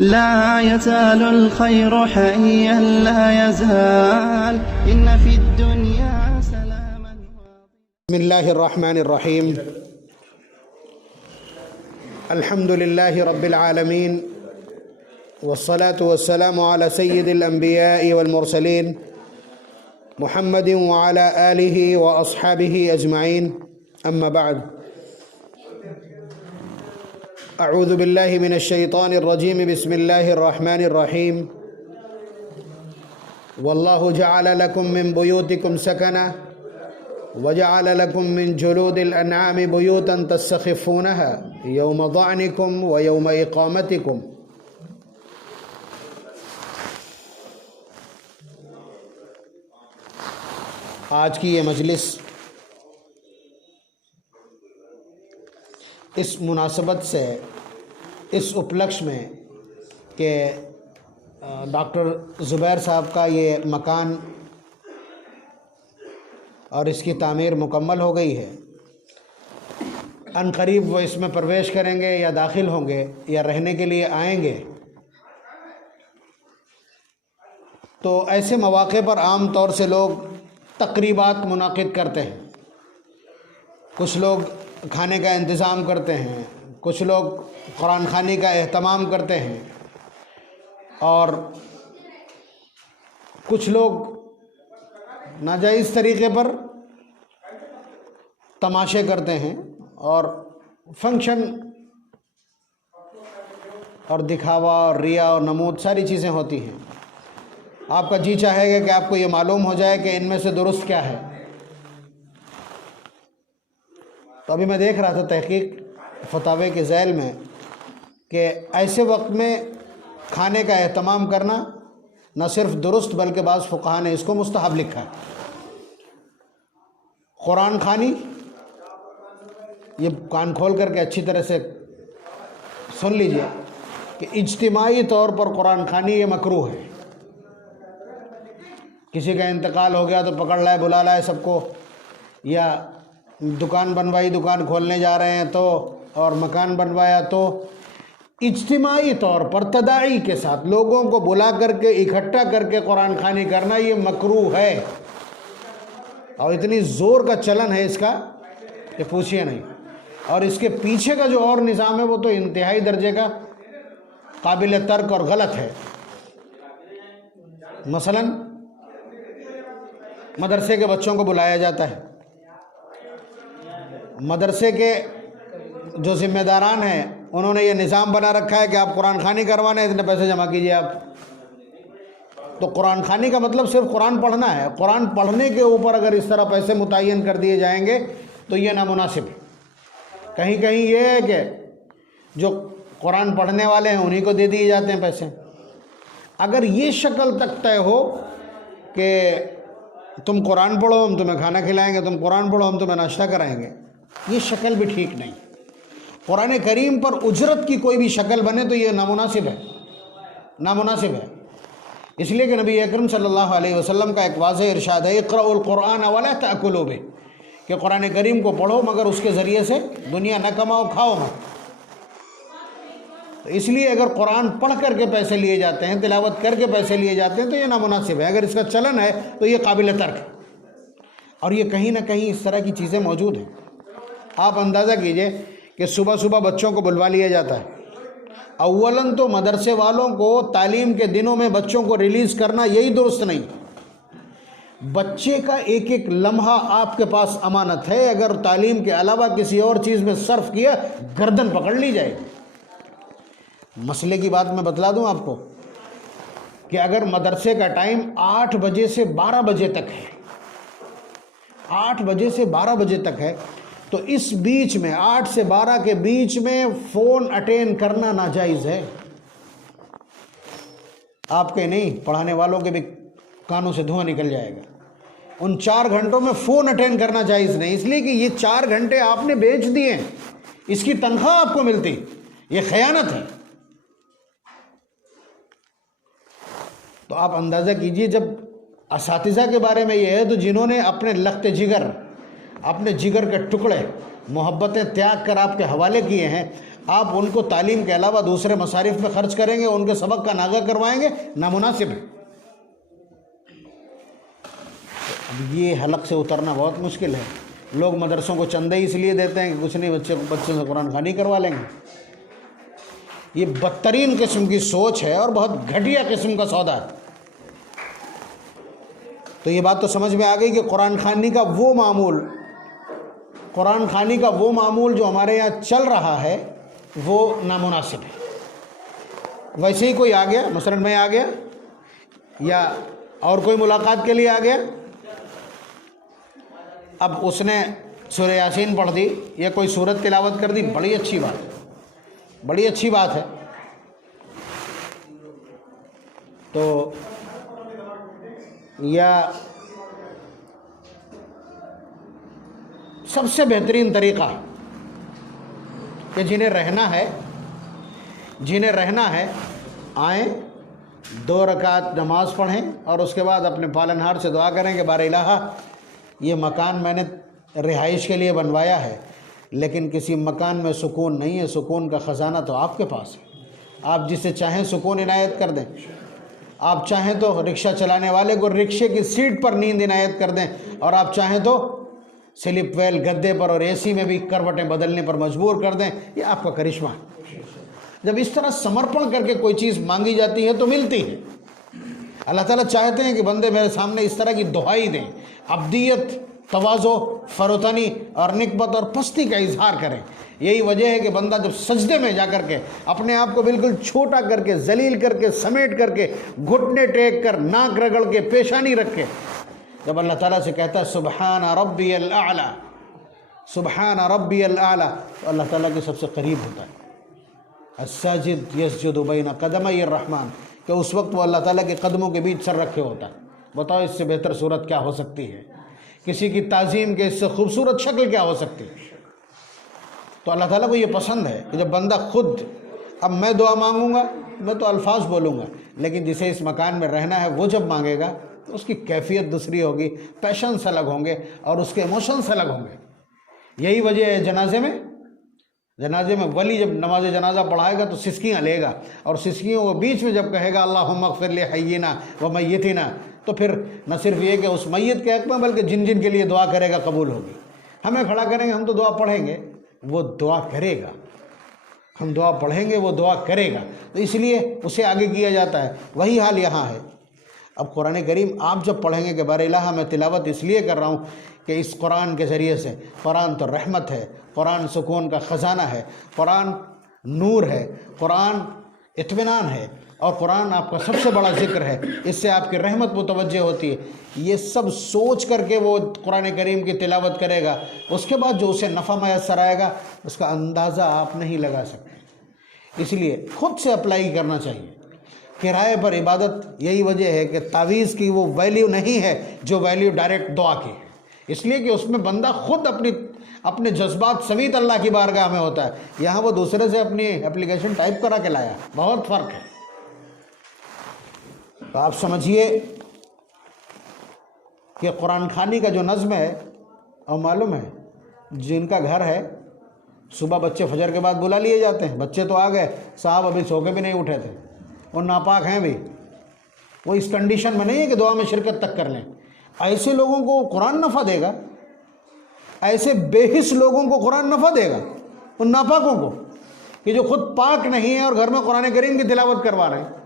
لا يزال الخير حيا لا يزال إن في الدنيا سلاما. بسم الله الرحمن الرحيم. الحمد لله رب العالمين، والصلاة والسلام على سيد الأنبياء والمرسلين محمد وعلى آله وأصحابه أجمعين. أما بعد، أعوذ بالله من الشيطان الرجيم. بسم الله الرحمن الرحيم. والله جعل لكم من بيوتكم سكنا وجعل لكم من جلود الأنعام بيوتا تستخفونها يوم ضعنكم ويوم إقامتكم. آج کی یہ مجلس اس مناسبت سے، اس اپلکش میں کہ ڈاکٹر زبیر صاحب کا یہ مکان اور اس کی تعمیر مکمل ہو گئی ہے، ان قریب وہ اس میں پرویش کریں گے یا داخل ہوں گے یا رہنے کے لیے آئیں گے، تو ایسے مواقع پر عام طور سے لوگ تقریبات منعقد کرتے ہیں. کچھ لوگ کھانے کا انتظام کرتے ہیں، کچھ لوگ قرآن خوانی کا اہتمام کرتے ہیں، اور کچھ لوگ ناجائز طریقے پر تماشے کرتے ہیں، اور فنکشن اور دکھاوا اور ریا اور نمود ساری چیزیں ہوتی ہیں. آپ کا جی چاہے گا کہ آپ کو یہ معلوم ہو جائے کہ ان میں سے درست کیا ہے. تو ابھی میں دیکھ رہا تھا تحقیق فتاوے کے ذیل میں کہ ایسے وقت میں کھانے کا اہتمام کرنا نہ صرف درست بلکہ بعض فقہا نے اس کو مستحب لکھا ہے. قرآن خوانی، یہ کان کھول کر کے اچھی طرح سے سن لیجئے کہ اجتماعی طور پر قرآن خوانی یہ مکروہ ہے. کسی کا انتقال ہو گیا تو پکڑ لائے بلا لائے سب کو، یا دکان بنوائی، دکان کھولنے جا رہے ہیں تو، اور مکان بنوایا تو اجتماعی طور پر تداعی کے ساتھ لوگوں کو بلا کر کے اکٹھا کر کے قرآن خوانی کرنا یہ مکروہ ہے. اور اتنی زور کا چلن ہے اس کا کہ پوچھئے نہیں. اور اس کے پیچھے کا جو اور نظام ہے وہ تو انتہائی درجے کا قابل ترک اور غلط ہے. مثلا مدرسے کے بچوں کو بلایا جاتا ہے، مدرسے کے جو ذمہ داران ہیں انہوں نے یہ نظام بنا رکھا ہے کہ آپ قرآن خوانی کروانے اتنے پیسے جمع کیجئے آپ. تو قرآن خوانی کا مطلب صرف قرآن پڑھنا ہے. قرآن پڑھنے کے اوپر اگر اس طرح پیسے متعین کر دیے جائیں گے تو یہ نامناسب ہے. کہیں کہیں یہ ہے کہ جو قرآن پڑھنے والے ہیں انہی کو دے دیے جاتے ہیں پیسے. اگر یہ شکل تک طے ہو کہ تم قرآن پڑھو ہم تمہیں کھانا کھلائیں گے، تم قرآن پڑھو ہم تمہیں ناشتہ کرائیں گے، یہ شکل بھی ٹھیک نہیں. قرآن کریم پر اجرت کی کوئی بھی شکل بنے تو یہ نامناسب ہے، نامناسب ہے. اس لیے کہ نبی اکرم صلی اللہ علیہ وسلم کا ایک واضح ارشاد ہے، اقرؤوا القرآن ولا تأکلوا بہ، کہ قرآن کریم کو پڑھو مگر اس کے ذریعے سے دنیا نہ کماؤ، کھاؤ مت. تو اس لیے اگر قرآن پڑھ کر کے پیسے لیے جاتے ہیں، تلاوت کر کے پیسے لیے جاتے ہیں تو یہ نامناسب ہے. اگر اس کا چلن ہے تو یہ قابل ترک ہے. اور یہ کہیں نہ کہیں اس طرح کی چیزیں موجود ہیں. آپ اندازہ کیجئے کہ صبح صبح بچوں کو بلوا لیا جاتا ہے. اولاً تو مدرسے والوں کو تعلیم کے دنوں میں بچوں کو ریلیز کرنا یہی درست نہیں. بچے کا ایک ایک لمحہ آپ کے پاس امانت ہے. اگر تعلیم کے علاوہ کسی اور چیز میں صرف کیا گردن پکڑ لی جائے. مسئلے کی بات میں بتلا دوں آپ کو کہ اگر مدرسے کا ٹائم 8 بجے سے 12 بجے تک ہے، 8 بجے سے 12 بجے تک ہے، تو اس بیچ میں 8 سے 12 کے بیچ میں فون اٹینڈ کرنا ناجائز ہے. آپ کے نہیں، پڑھانے والوں کے بھی کانوں سے دھواں نکل جائے گا. ان 4 گھنٹوں میں فون اٹینڈ کرنا جائز نہیں، اس لیے کہ یہ 4 گھنٹے آپ نے بیچ دیے ہیں، اس کی تنخواہ آپ کو ملتی، یہ خیانت ہے. تو آپ اندازہ کیجئے جب اساتذہ کے بارے میں یہ ہے تو جنہوں نے اپنے لخت جگر، اپنے جگر کے ٹکڑے محبتیں تیاگ کر آپ کے حوالے کیے ہیں، آپ ان کو تعلیم کے علاوہ دوسرے مصارف میں خرچ کریں گے، ان کے سبق کا ناغہ کروائیں گے، نامناسب ہے۔ اب یہ حلق سے اترنا بہت مشکل ہے۔ لوگ مدرسوں کو چندے اس لیے دیتے ہیں کہ کچھ نہیں، بچوں سے قرآن خوانی کروا لیں گے۔ یہ بدترین قسم کی سوچ ہے اور بہت گھٹیا قسم کا سودا ہے۔ تو یہ بات تو سمجھ میں آ گئی کہ قرآن خوانی کا وہ معمول جو ہمارے یہاں چل رہا ہے وہ نامناسب ہے۔ ویسے ہی کوئی آ گیا، مثلا میں آ گیا یا اور کوئی ملاقات کے لیے آ گیا، اب اس نے سورہ یاسین پڑھ دی یا کوئی سورت تلاوت کر دی، بڑی اچھی بات ہے۔ تو یا سب سے بہترین طریقہ کہ جنہیں رہنا ہے آئیں، 2 رکعت نماز پڑھیں اور اس کے بعد اپنے پالنہار سے دعا کریں کہ بار الہ، یہ مکان میں نے رہائش کے لیے بنوایا ہے، لیکن کسی مکان میں سکون نہیں ہے، سکون کا خزانہ تو آپ کے پاس ہے، آپ جسے چاہیں سکون عنایت کر دیں، آپ چاہیں تو رکشہ چلانے والے کو رکشے کی سیٹ پر نیند عنایت کر دیں، اور آپ چاہیں تو سلپ ویل گدے پر اور اے سی میں بھی کروٹیں بدلنے پر مجبور کر دیں، یہ آپ کا کرشمہ ہے۔ جب اس طرح سمرپن کر کے کوئی چیز مانگی جاتی ہے تو ملتی ہے۔ اللہ تعالیٰ چاہتے ہیں کہ بندے میرے سامنے اس طرح کی دعائی دیں، عبدیت، تواضع، فروتنی اور نکبت اور پستی کا اظہار کریں۔ یہی وجہ ہے کہ بندہ جب سجدے میں جا کر کے اپنے آپ کو بالکل چھوٹا کر کے، ذلیل کر کے، سمیٹ کر کے، گھٹنے ٹیک کر، ناک رگڑ کے، پیشانی رکھ کے جب اللہ تعالیٰ سے کہتا ہے سبحان ربی الاعلی، سبحان ربی الاعلی، تو اللہ تعالیٰ کے سب سے قریب ہوتا ہے۔ الساجد یسجد بین قدمی الرحمن، کہ اس وقت وہ اللہ تعالیٰ کے قدموں کے بیچ سر رکھے ہوتا ہے۔ بتاؤ اس سے بہتر صورت کیا ہو سکتی ہے؟ کسی کی تعظیم کے اس سے خوبصورت شکل کیا ہو سکتی ہے؟ تو اللہ تعالیٰ کو یہ پسند ہے کہ جب بندہ خود، اب میں دعا مانگوں گا، میں تو الفاظ بولوں گا، لیکن جسے اس مکان میں رہنا ہے وہ جب مانگے گا تو اس کی کیفیت دوسری ہوگی، پیشنس الگ ہوں گے اور اس کے ایموشنس الگ ہوں گے۔ یہی وجہ ہے جنازے میں ولی جب نماز جنازہ پڑھائے گا تو سسکیاں لے گا، اور سسکیوں کو بیچ میں جب کہے گا اللہم اغفر لحینا و میتنا، تو پھر نہ صرف یہ کہ اس میت کے حق میں بلکہ جن جن کے لیے دعا کرے گا قبول ہوگی۔ ہمیں کھڑا کریں گے، ہم تو دعا پڑھیں گے، وہ دعا کرے گا، ہم دعا پڑھیں گے، وہ دعا کرے گا، تو اس لیے اسے آگے کیا جاتا ہے۔ وہی حال یہاں ہے۔ اب قرآن کریم آپ جب پڑھیں گے کہ بار الہ میں تلاوت اس لیے کر رہا ہوں کہ اس قرآن کے ذریعے سے، قرآن تو رحمت ہے، قرآن سکون کا خزانہ ہے، قرآن نور ہے، قرآن اطمینان ہے، اور قرآن آپ کا سب سے بڑا ذکر ہے، اس سے آپ کی رحمت متوجہ ہوتی ہے۔ یہ سب سوچ کر کے وہ قرآن کریم کی تلاوت کرے گا، اس کے بعد جو اسے نفع میسر آئے گا اس کا اندازہ آپ نہیں لگا سکتے۔ اس لیے خود سے اپلائی کرنا چاہیے۔ کرائے پر عبادت یہی وجہ ہے کہ تعویذ کی وہ ویلیو نہیں ہے جو ویلیو ڈائریکٹ دعا کی ہے، اس لیے کہ اس میں بندہ خود اپنے جذبات سمیت اللہ کی بارگاہ میں ہوتا ہے۔ یہاں وہ دوسرے سے اپنی اپلیکیشن ٹائپ کرا کے لایا، بہت فرق ہے۔ تو آپ سمجھیے کہ قرآن خوانی کا جو نظم ہے، اور معلوم ہے جن کا گھر ہے صبح بچے فجر کے بعد بلا لیے جاتے ہیں، بچے تو آ گئے، صاحب ابھی سو کے بھی نہیں اٹھے تھے، وہ ناپاک ہیں بھی، وہ اس کنڈیشن میں نہیں ہے کہ دعا میں شرکت تک کر لیں۔ ایسے لوگوں کو قرآن نفع دے گا، ایسے بے حس لوگوں کو قرآن نفع دے گا، ان ناپاکوں کو کہ جو خود پاک نہیں ہے اور گھر میں قرآن کریم کی تلاوت کروا رہے ہیں۔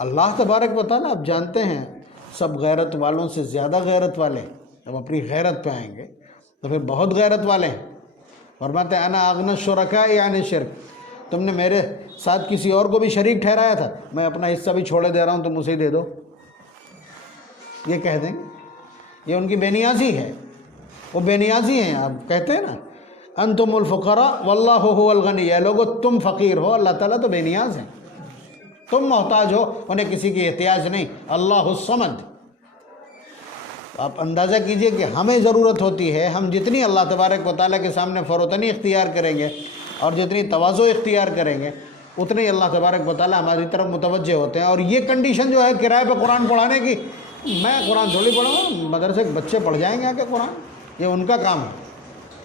اللہ تبارک و تعالیٰ آپ جانتے ہیں سب غیرت والوں سے زیادہ غیرت والے جب اپنی غیرت پہ آئیں گے تو پھر بہت غیرت والے ہیں۔ فرماتے ہیں انا اغنی الشرکاء عن الشرک، تم نے میرے ساتھ کسی اور کو بھی شریک ٹھہرایا تھا، میں اپنا حصہ بھی چھوڑے دے رہا ہوں، تم اسے دے دو، یہ کہہ دیں گے۔ یہ ان کی بے نیازی ہے، وہ بے نیازی ہیں۔ آپ کہتے ہیں نا انتم الفقراء واللہ هو الغنی، یہ لوگو تم فقیر ہو، اللہ تعالیٰ تو بے نیاز ہیں، تم محتاج ہو، انہیں کسی کی احتیاج نہیں۔ اللہ الصمد، آپ اندازہ کیجئے کہ ہمیں ضرورت ہوتی ہے، ہم جتنی اللہ تبارک و تعالیٰ کے سامنے فروتنی اختیار کریں گے اور جتنی تواضع اختیار کریں گے اتنے ہی اللہ تبارک و تعالیٰ ہماری طرف متوجہ ہوتے ہیں۔ اور یہ کنڈیشن جو ہے کرائے پہ قرآن پڑھانے کی، میں قرآن تھوڑی پڑھاؤں، مدرسے کے بچے پڑھ جائیں گے آ کے قرآن، یہ ان کا کام ہے،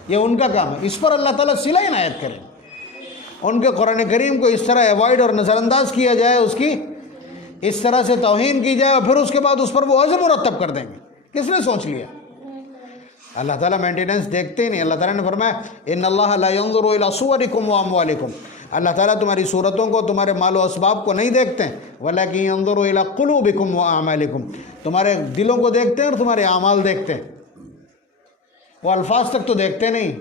یہ ان کا کام ہے، اس پر اللہ تعالیٰ صلہ عنایت کریں۔ ان کے قرآن کریم کو اس طرح ایوائڈ اور نظر انداز کیا جائے، اس کی اس طرح سے توہین کی جائے، اور پھر اس کے بعد اس پر وہ عزم مرتب کر دیں گے. کس نے سوچ لیا؟ اللہ تعالیٰ مینٹیننس دیکھتے ہی نہیں. اللہ تعالیٰ نے فرمایا ان اللہ لا ينظر الى صورکم واموالکم، اللہ تعالیٰ تمہاری صورتوں کو، تمہارے مال و اسباب کو نہیں دیکھتے ہیں، ولکن ينظر الى قلوبکم واعمالکم، تمہارے دلوں کو دیکھتے ہیں اور تمہارے اعمال دیکھتے ہیں. وہ الفاظ تک تو دیکھتے نہیں.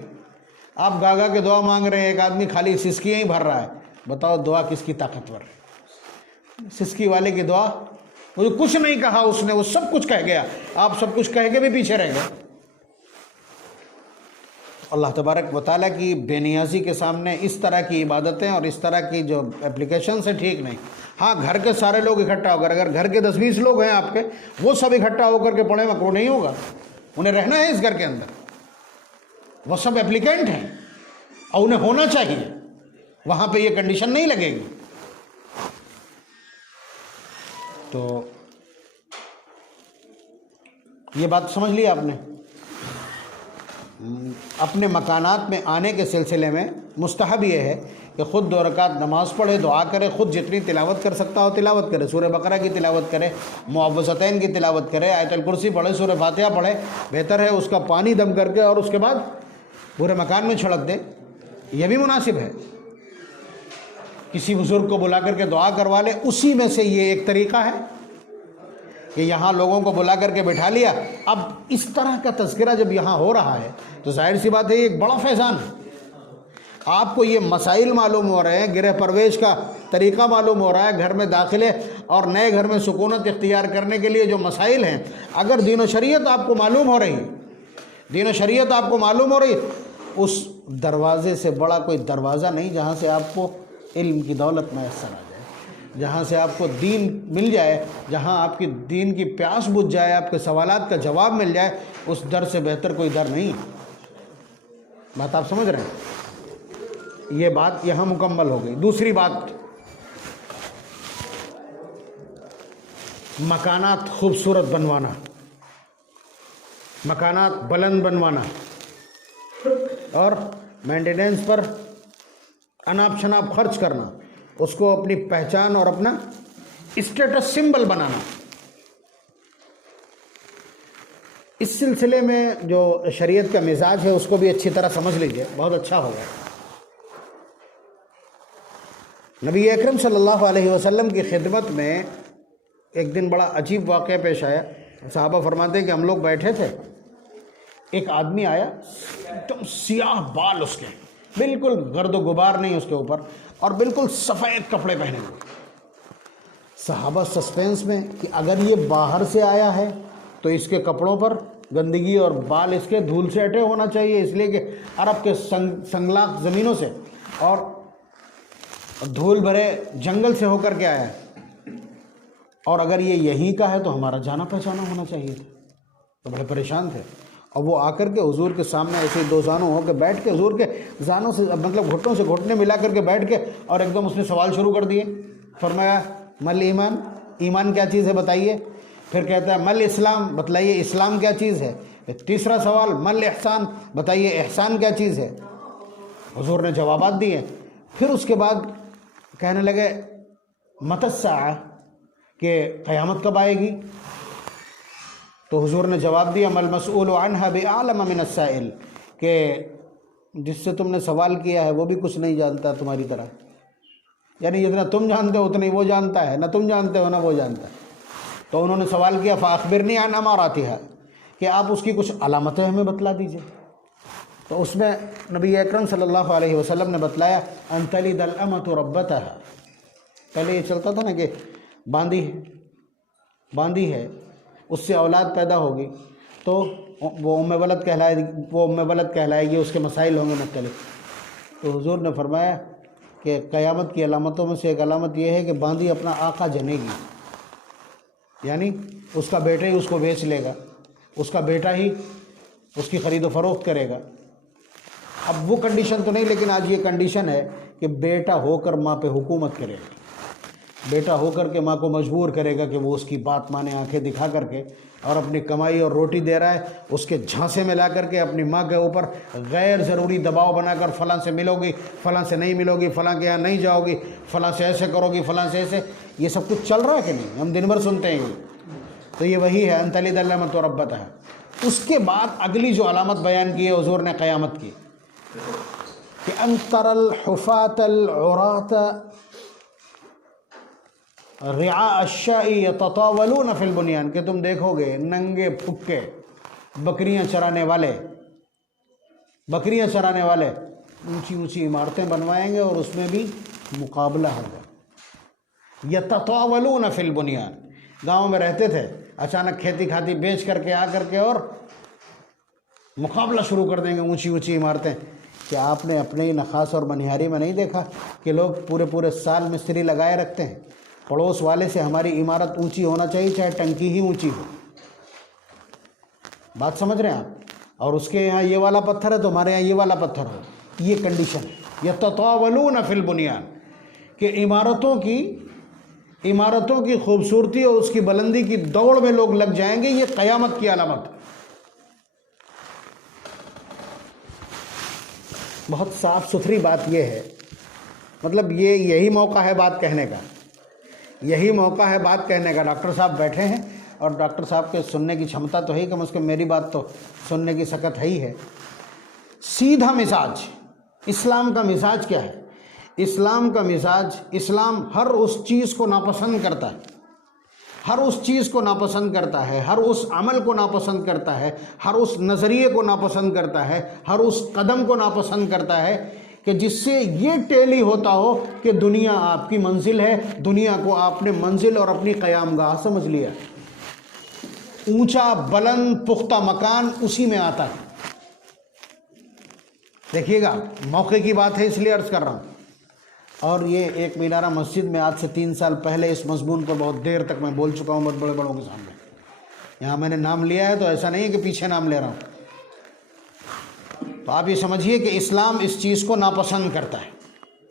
آپ گاگا کے دعا مانگ رہے ہیں، ایک آدمی خالی سسکیاں ہی بھر رہا ہے، بتاؤ دعا کس کی طاقتور ہے؟ سسکی والے کی دعا، وہ کچھ نہیں کہا اس نے، وہ سب کچھ کہہ گیا. آپ سب کچھ کہہ کے بھی پیچھے رہ گئے. اللہ تبارک و تعالیٰ کی بے نیازی کے سامنے اس طرح کی عبادتیں اور اس طرح کی جو اپلیکیشنس ہیں ٹھیک نہیں. ہاں گھر کے سارے لوگ اکٹھا ہو کر، اگر گھر کے 10-20 لوگ ہیں آپ کے، وہ سب اکٹھا ہو کر کے پڑھیں، مکروہ نہیں ہوگا. انہیں رہنا ہے اس گھر کے اندر، وہ سب اپلیکینٹ ہیں اور انہیں ہونا چاہیے. وہاں پہ یہ کنڈیشن نہیں لگے گی. تو یہ بات سمجھ لی آپ نے. اپنے مکانات میں آنے کے سلسلے میں مستحب یہ ہے کہ خود 2 رکعت نماز پڑھے، دعا کرے، خود جتنی تلاوت کر سکتا ہو تلاوت کرے، سورہ بقرہ کی تلاوت کرے، معوذتین کی تلاوت کرے، آیت الکرسی پڑھے، سورہ فاتحہ پڑھے. بہتر ہے اس کا پانی دم کر کے اور اس کے بعد پورے مکان میں چھڑک دے. یہ بھی مناسب ہے. کسی بزرگ کو بلا کر کے دعا کروا لے. اسی میں سے یہ ایک طریقہ ہے کہ یہاں لوگوں کو بلا کر کے بٹھا لیا. اب اس طرح کا تذکرہ جب یہاں ہو رہا ہے تو ظاہر سی بات ہے یہ ایک بڑا فیضان ہے. آپ کو یہ مسائل معلوم ہو رہے ہیں، گرہ پرویش کا طریقہ معلوم ہو رہا ہے، گھر میں داخلے اور نئے گھر میں سکونت اختیار کرنے کے لیے جو مسائل ہیں. اگر دین و شریعت آپ کو معلوم ہو رہی، دین و شریعت آپ کو معلوم ہو رہی، اس دروازے سے بڑا کوئی دروازہ نہیں جہاں سے آپ کو علم کی دولت میسر آ جائے، جہاں سے آپ کو دین مل جائے، جہاں آپ کی دین کی پیاس بجھ جائے، آپ کے سوالات کا جواب مل جائے. اس در سے بہتر کوئی در نہیں. بات آپ سمجھ رہے ہیں؟ یہ بات یہاں مکمل ہو گئی. دوسری بات، مکانات خوبصورت بنوانا، مکانات بلند بنوانا اور مینٹیننس پر اناپ شناپ خرچ کرنا، اس کو اپنی پہچان اور اپنا اسٹیٹس سمبل بنانا. اس سلسلے میں جو شریعت کا مزاج ہے اس کو بھی اچھی طرح سمجھ لیجئے، بہت اچھا ہوگا. نبی اکرم صلی اللہ علیہ وسلم کی خدمت میں ایک دن بڑا عجیب واقعہ پیش آیا. صحابہ فرماتے ہیں کہ ہم لوگ بیٹھے تھے، ایک آدمی آیا، ایک دم سیاہ بال اس کے، بالکل گرد و غبار نہیں اس کے اوپر، اور بالکل سفید کپڑے پہنے ہوئے. صحابہ سسپینس میں کہ اگر یہ باہر سے آیا ہے تو اس کے کپڑوں پر گندگی اور بال اس کے دھول سے اٹے ہونا چاہیے، اس لیے کہ عرب کے سنگلاخ زمینوں سے اور دھول بھرے جنگل سے ہو کر کے آیا ہے، اور اگر یہ یہیں کا ہے تو ہمارا جانا پہچانا ہونا چاہیے تھا. تو بڑے پریشان تھے. اور وہ آ کر کے حضور کے سامنے ایسے 2 زانوں ہو کے بیٹھ کے، حضور کے زانوں سے مطلب گھٹنوں سے گھٹنے ملا کر کے بیٹھ کے، اور ایک دم اس نے سوال شروع کر دیے. فرمایا مل ایمان، ایمان کیا چیز ہے بتائیے. پھر کہتا ہے مل اسلام، بتلائیے اسلام کیا چیز ہے. تیسرا سوال مل احسان، بتائیے احسان کیا چیز ہے. حضور نے جوابات دیے. پھر اس کے بعد کہنے لگے متی الساعہ، کہ قیامت کب آئے گی. تو حضور نے جواب دیا مل مسئول عنہا بأعلم من السائل، کہ جس سے تم نے سوال کیا ہے وہ بھی کچھ نہیں جانتا تمہاری طرح. یعنی جتنا تم جانتے ہو اتنا ہی وہ جانتا ہے، نہ تم جانتے ہو نہ وہ جانتا ہے. تو انہوں نے سوال کیا فاخبرنی عن اماراتها، کہ آپ اس کی کچھ علامتیں ہمیں بتلا دیجئے. تو اس میں نبی اکرم صلی اللہ علیہ وسلم نے بتلایا ان تلد الامۃ ربتها. پہلے یہ چلتا تھا نا کہ باندھی ہے، اس سے اولاد پیدا ہوگی تو وہ ام ولد کہلائے گی، اس کے مسائل ہوں گے مختلف. تو حضور نے فرمایا کہ قیامت کی علامتوں میں سے ایک علامت یہ ہے کہ باندھی اپنا آقا جنے گی، یعنی اس کا بیٹا ہی اس کو بیچ لے گا، اس کا بیٹا ہی اس کی خرید و فروخت کرے گا. اب وہ کنڈیشن تو نہیں، لیکن آج یہ کنڈیشن ہے کہ بیٹا ہو کر ماں پہ حکومت کرے گا، بیٹا ہو کر کے ماں کو مجبور کرے گا کہ وہ اس کی بات مانے، آنکھیں دکھا کر کے اور اپنی کمائی اور روٹی دے رہا ہے، اس کے جھانسے میں لا کر کے اپنی ماں کے اوپر غیر ضروری دباؤ بنا کر فلاں سے ملو گی، فلاں سے نہیں ملو گی، فلاں کے یہاں نہیں جاؤ گی، فلاں سے ایسے کرو گی، فلاں سے ایسے، یہ سب کچھ چل رہا ہے کہ نہیں؟ ہم دن بھر سنتے ہیں تو یہ وہی ہے ان تلد الامۃ ربتہا۔ اس کے بعد اگلی جو علامت بیان کی ہے حضور نے قیامت کی کہ ان تری الحفاة العراة رعاء الشاء یتطاولون فی البنیان، کہ تم دیکھو گے ننگے پھکے بکریاں چرانے والے اونچی اونچی عمارتیں بنوائیں گے اور اس میں بھی مقابلہ ہوگا۔ یتطاولون فی البنیان، گاؤں میں رہتے تھے، اچانک کھیتی کھاتی بیچ کر کے آ کر کے اور مقابلہ شروع کر دیں گے اونچی اونچی عمارتیں۔ کیا آپ نے اپنے ہی نخاس اور منہاری میں نہیں دیکھا کہ لوگ پورے پورے سال مستری لگائے رکھتے ہیں؟ پڑوس والے سے ہماری عمارت اونچی ہونا چاہیے، چاہے ٹنکی ہی اونچی ہو۔ بات سمجھ رہے ہیں آپ؟ اور اس کے یہاں یہ والا پتھر ہے تو ہمارے یہاں یہ والا پتھر ہو، یہ کنڈیشن ہے۔ یتطاولون فی البنیان، کہ عمارتوں کی خوبصورتی اور اس کی بلندی کی دوڑ میں لوگ لگ جائیں گے، یہ قیامت کی علامت۔ بہت صاف ستھری بات یہ ہے، مطلب یہی موقع ہے بات کہنے کا، یہی موقع ہے بات کہنے کا۔ ڈاکٹر صاحب بیٹھے ہیں اور ڈاکٹر صاحب کے سننے کی چھمتا تو ہے، کم از کم میری بات تو سننے کی سکت ہے ہی ہے۔ سیدھا مزاج، اسلام کا مزاج کیا ہے؟ اسلام کا مزاج، اسلام ہر اس چیز کو ناپسند کرتا ہے، ہر اس چیز کو ناپسند کرتا ہے، ہر اس عمل کو ناپسند کرتا ہے، ہر اس نظریے کو ناپسند کرتا ہے، ہر اس قدم کو ناپسند کرتا ہے کہ جس سے یہ ٹیلی ہوتا ہو کہ دنیا آپ کی منزل ہے، دنیا کو آپ نے منزل اور اپنی قیام گاہ سمجھ لیا۔ اونچا بلند پختہ مکان اسی میں آتا ہے۔ دیکھیے گا، موقع کی بات ہے اس لیے عرض کر رہا ہوں۔ اور یہ ایک مینارہ مسجد میں آج سے 3 سال پہلے اس مضمون پر بہت دیر تک میں بول چکا ہوں، بہت بڑے بڑوں کے سامنے۔ یہاں میں نے نام لیا ہے تو ایسا نہیں ہے کہ پیچھے نام لے رہا ہوں۔ تو آپ یہ سمجھیے کہ اسلام اس چیز کو ناپسند کرتا ہے،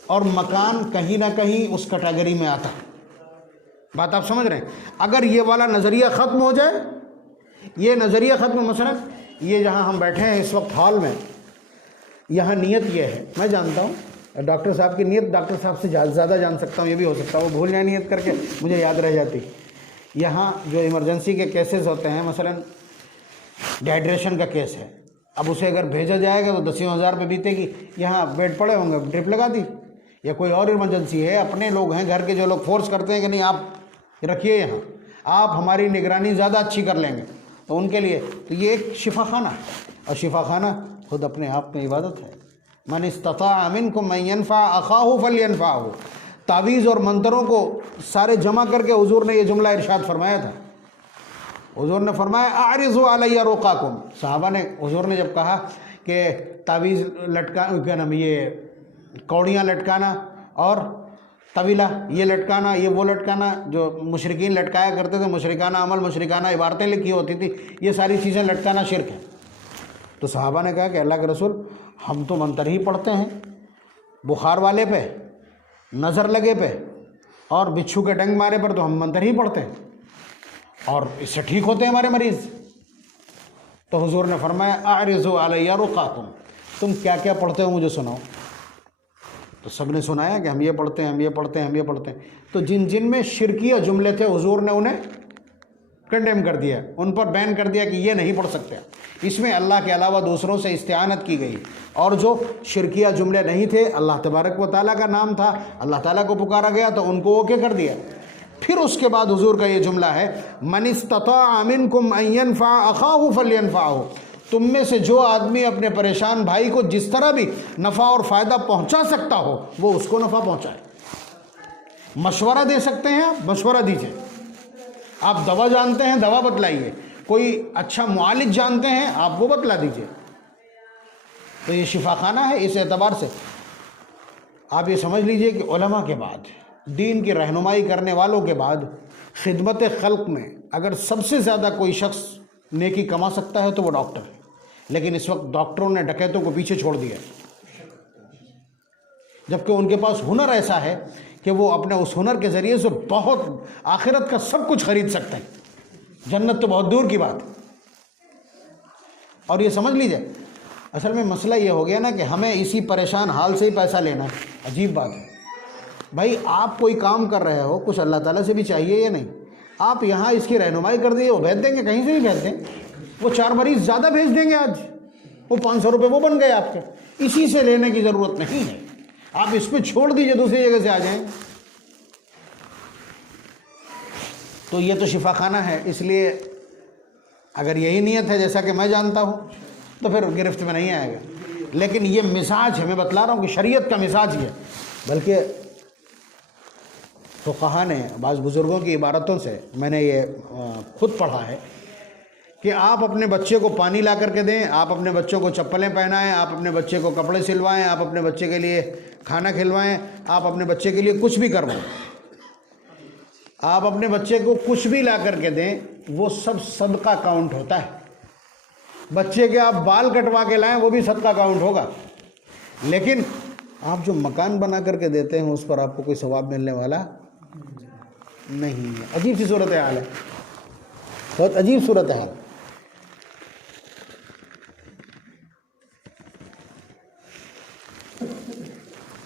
اور مکان کہیں نہ کہیں اس کیٹیگری میں آتا ہے۔ بات آپ سمجھ رہے ہیں؟ اگر یہ والا نظریہ ختم ہو جائے، یہ نظریہ ختم، مثلا یہ جہاں ہم بیٹھے ہیں اس وقت ہال میں، یہاں نیت یہ ہے، میں جانتا ہوں ڈاکٹر صاحب کی نیت ڈاکٹر صاحب سے زیادہ جان سکتا ہوں، یہ بھی ہو سکتا ہے وہ بھول جائیں نیت کر کے، مجھے یاد رہ جاتی۔ یہاں جو ایمرجنسی کے کیسز ہوتے ہیں، مثلا ڈیہائیڈریشن کا کیس ہے، اب اسے اگر بھیجا جائے گا تو 10,000 پہ بیتے گی، یہاں بیڈ پڑے ہوں گے، ڈرپ لگا دی۔ یا کوئی اور ایمرجنسی ہے، اپنے لوگ ہیں گھر کے جو لوگ فورس کرتے ہیں کہ نہیں آپ رکھیے یہاں، آپ ہماری نگرانی زیادہ اچھی کر لیں گے، تو ان کے لیے تو یہ ایک شفا خانہ ہے، اور شفا خانہ خود اپنے آپ میں عبادت ہے۔ من استطاع منکم ان ینفع اخاہ فلینفعہ، تعویذ اور منتروں کو سارے جمع کر کے حضور نے یہ جملہ ارشاد فرمایا تھا۔ حضور نے فرمایا اعرضوا علی رقاکم، صحابہ نے، حضور نے جب کہا کہ تعویذ کیا نام، یہ کوڑیاں لٹکانا اور طویلہ یہ لٹکانا، یہ وہ لٹکانا جو مشرکین لٹکایا کرتے تھے، مشرکانہ عمل، مشرکانہ عبارتیں لکھی ہوتی تھی، یہ ساری چیزیں لٹکانا شرک ہے۔ تو صحابہ نے کہا کہ اللہ کے رسول، ہم تو منتر ہی پڑھتے ہیں، بخار والے پہ، نظر لگے پہ اور بچھو کے ڈنگ مارے پر تو ہم منتر ہی پڑھتے ہیں اور اس سے ٹھیک ہوتے ہیں ہمارے مریض۔ تو حضور نے فرمایا اعرضوا علی رقاکم، تم کیا کیا پڑھتے ہو مجھے سناؤ۔ تو سب نے سنایا کہ ہم یہ پڑھتے ہیں، ہم یہ پڑھتے ہیں، ہم یہ پڑھتے ہیں۔ تو جن جن میں شرکیہ جملے تھے حضور نے انہیں کنڈیم کر دیا، ان پر بین کر دیا کہ یہ نہیں پڑھ سکتے۔ اس میں اللہ کے علاوہ دوسروں سے استعانت کی گئی، اور جو شرکیہ جملے نہیں تھے، اللہ تبارک و تعالیٰ کا نام تھا، اللہ تعالیٰ کو پکارا گیا تو ان کو اوکے کر دیا۔ پھر اس کے بعد حضور کا یہ جملہ ہے من استطاع منکم ان ینفع اخاہ فلینفعہ، تم میں سے جو آدمی اپنے پریشان بھائی کو جس طرح بھی نفع اور فائدہ پہنچا سکتا ہو وہ اس کو نفع پہنچائے۔ مشورہ دے سکتے ہیں آپ، مشورہ دیجیے۔ آپ دوا جانتے ہیں، دوا بتلائیے۔ کوئی اچھا معالج جانتے ہیں، آپ وہ بتلا دیجیے۔ تو یہ شفا خانہ ہے۔ اس اعتبار سے آپ یہ سمجھ لیجئے کہ علماء کے بعد، دین کی رہنمائی کرنے والوں کے بعد، خدمت خلق میں اگر سب سے زیادہ کوئی شخص نیکی کما سکتا ہے تو وہ ڈاکٹر ہے۔ لیکن اس وقت ڈاکٹروں نے ڈکیتوں کو پیچھے چھوڑ دیا ہے، جبکہ ان کے پاس ہنر ایسا ہے کہ وہ اپنے اس ہنر کے ذریعے سے بہت آخرت کا سب کچھ خرید سکتے ہیں۔ جنت تو بہت دور کی بات ہے۔ اور یہ سمجھ لیجئے اصل میں مسئلہ یہ ہو گیا نا کہ ہمیں اسی پریشان حال سے ہی پیسہ لینا ہے۔ عجیب بات ہے بھائی، آپ کوئی کام کر رہے ہو، کچھ اللہ تعالیٰ سے بھی چاہیے یا نہیں؟ آپ یہاں اس کی رہنمائی کر دیے، وہ بھیج دیں گے، کہیں سے بھی بھیج دیں، وہ 4 مریض زیادہ بھیج دیں گے، آج وہ 500 روپے وہ بن گئے آپ کے، اسی سے لینے کی ضرورت نہیں ہے، آپ اس پہ چھوڑ دیجئے، دوسری جگہ سے آ جائیں۔ تو یہ تو شفا خانہ ہے، اس لیے اگر یہی نیت ہے جیسا کہ میں جانتا ہوں تو پھر گرفت میں نہیں آئے گا۔ لیکن یہ مزاج ہے، میں بتلا رہا ہوں کہ شریعت کا مزاج یہ ہے۔ بلکہ فقہا نے بعض بزرگوں کی عبارتوں سے میں نے یہ خود پڑھا ہے کہ آپ اپنے بچے کو پانی لا کر کے دیں، آپ اپنے بچوں کو چپلیں پہنائیں، آپ اپنے بچے کو کپڑے سلوائیں، آپ اپنے بچے کے لیے کھانا کھلوائیں، آپ اپنے بچے کے لیے کچھ بھی کروائیں، آپ اپنے بچے کو کچھ بھی لا کر کے دیں، وہ سب صدقہ کاؤنٹ ہوتا ہے۔ بچے کے آپ بال کٹوا کے لائیں، وہ بھی صدقہ کاؤنٹ ہوگا۔ لیکن آپ جو مکان بنا کر کے دیتے ہیں اس پر آپ کو کوئی ثواب ملنے والا نہیں ہے۔ عجیب سی صورتحال ہے، بہت عجیب صورتحال۔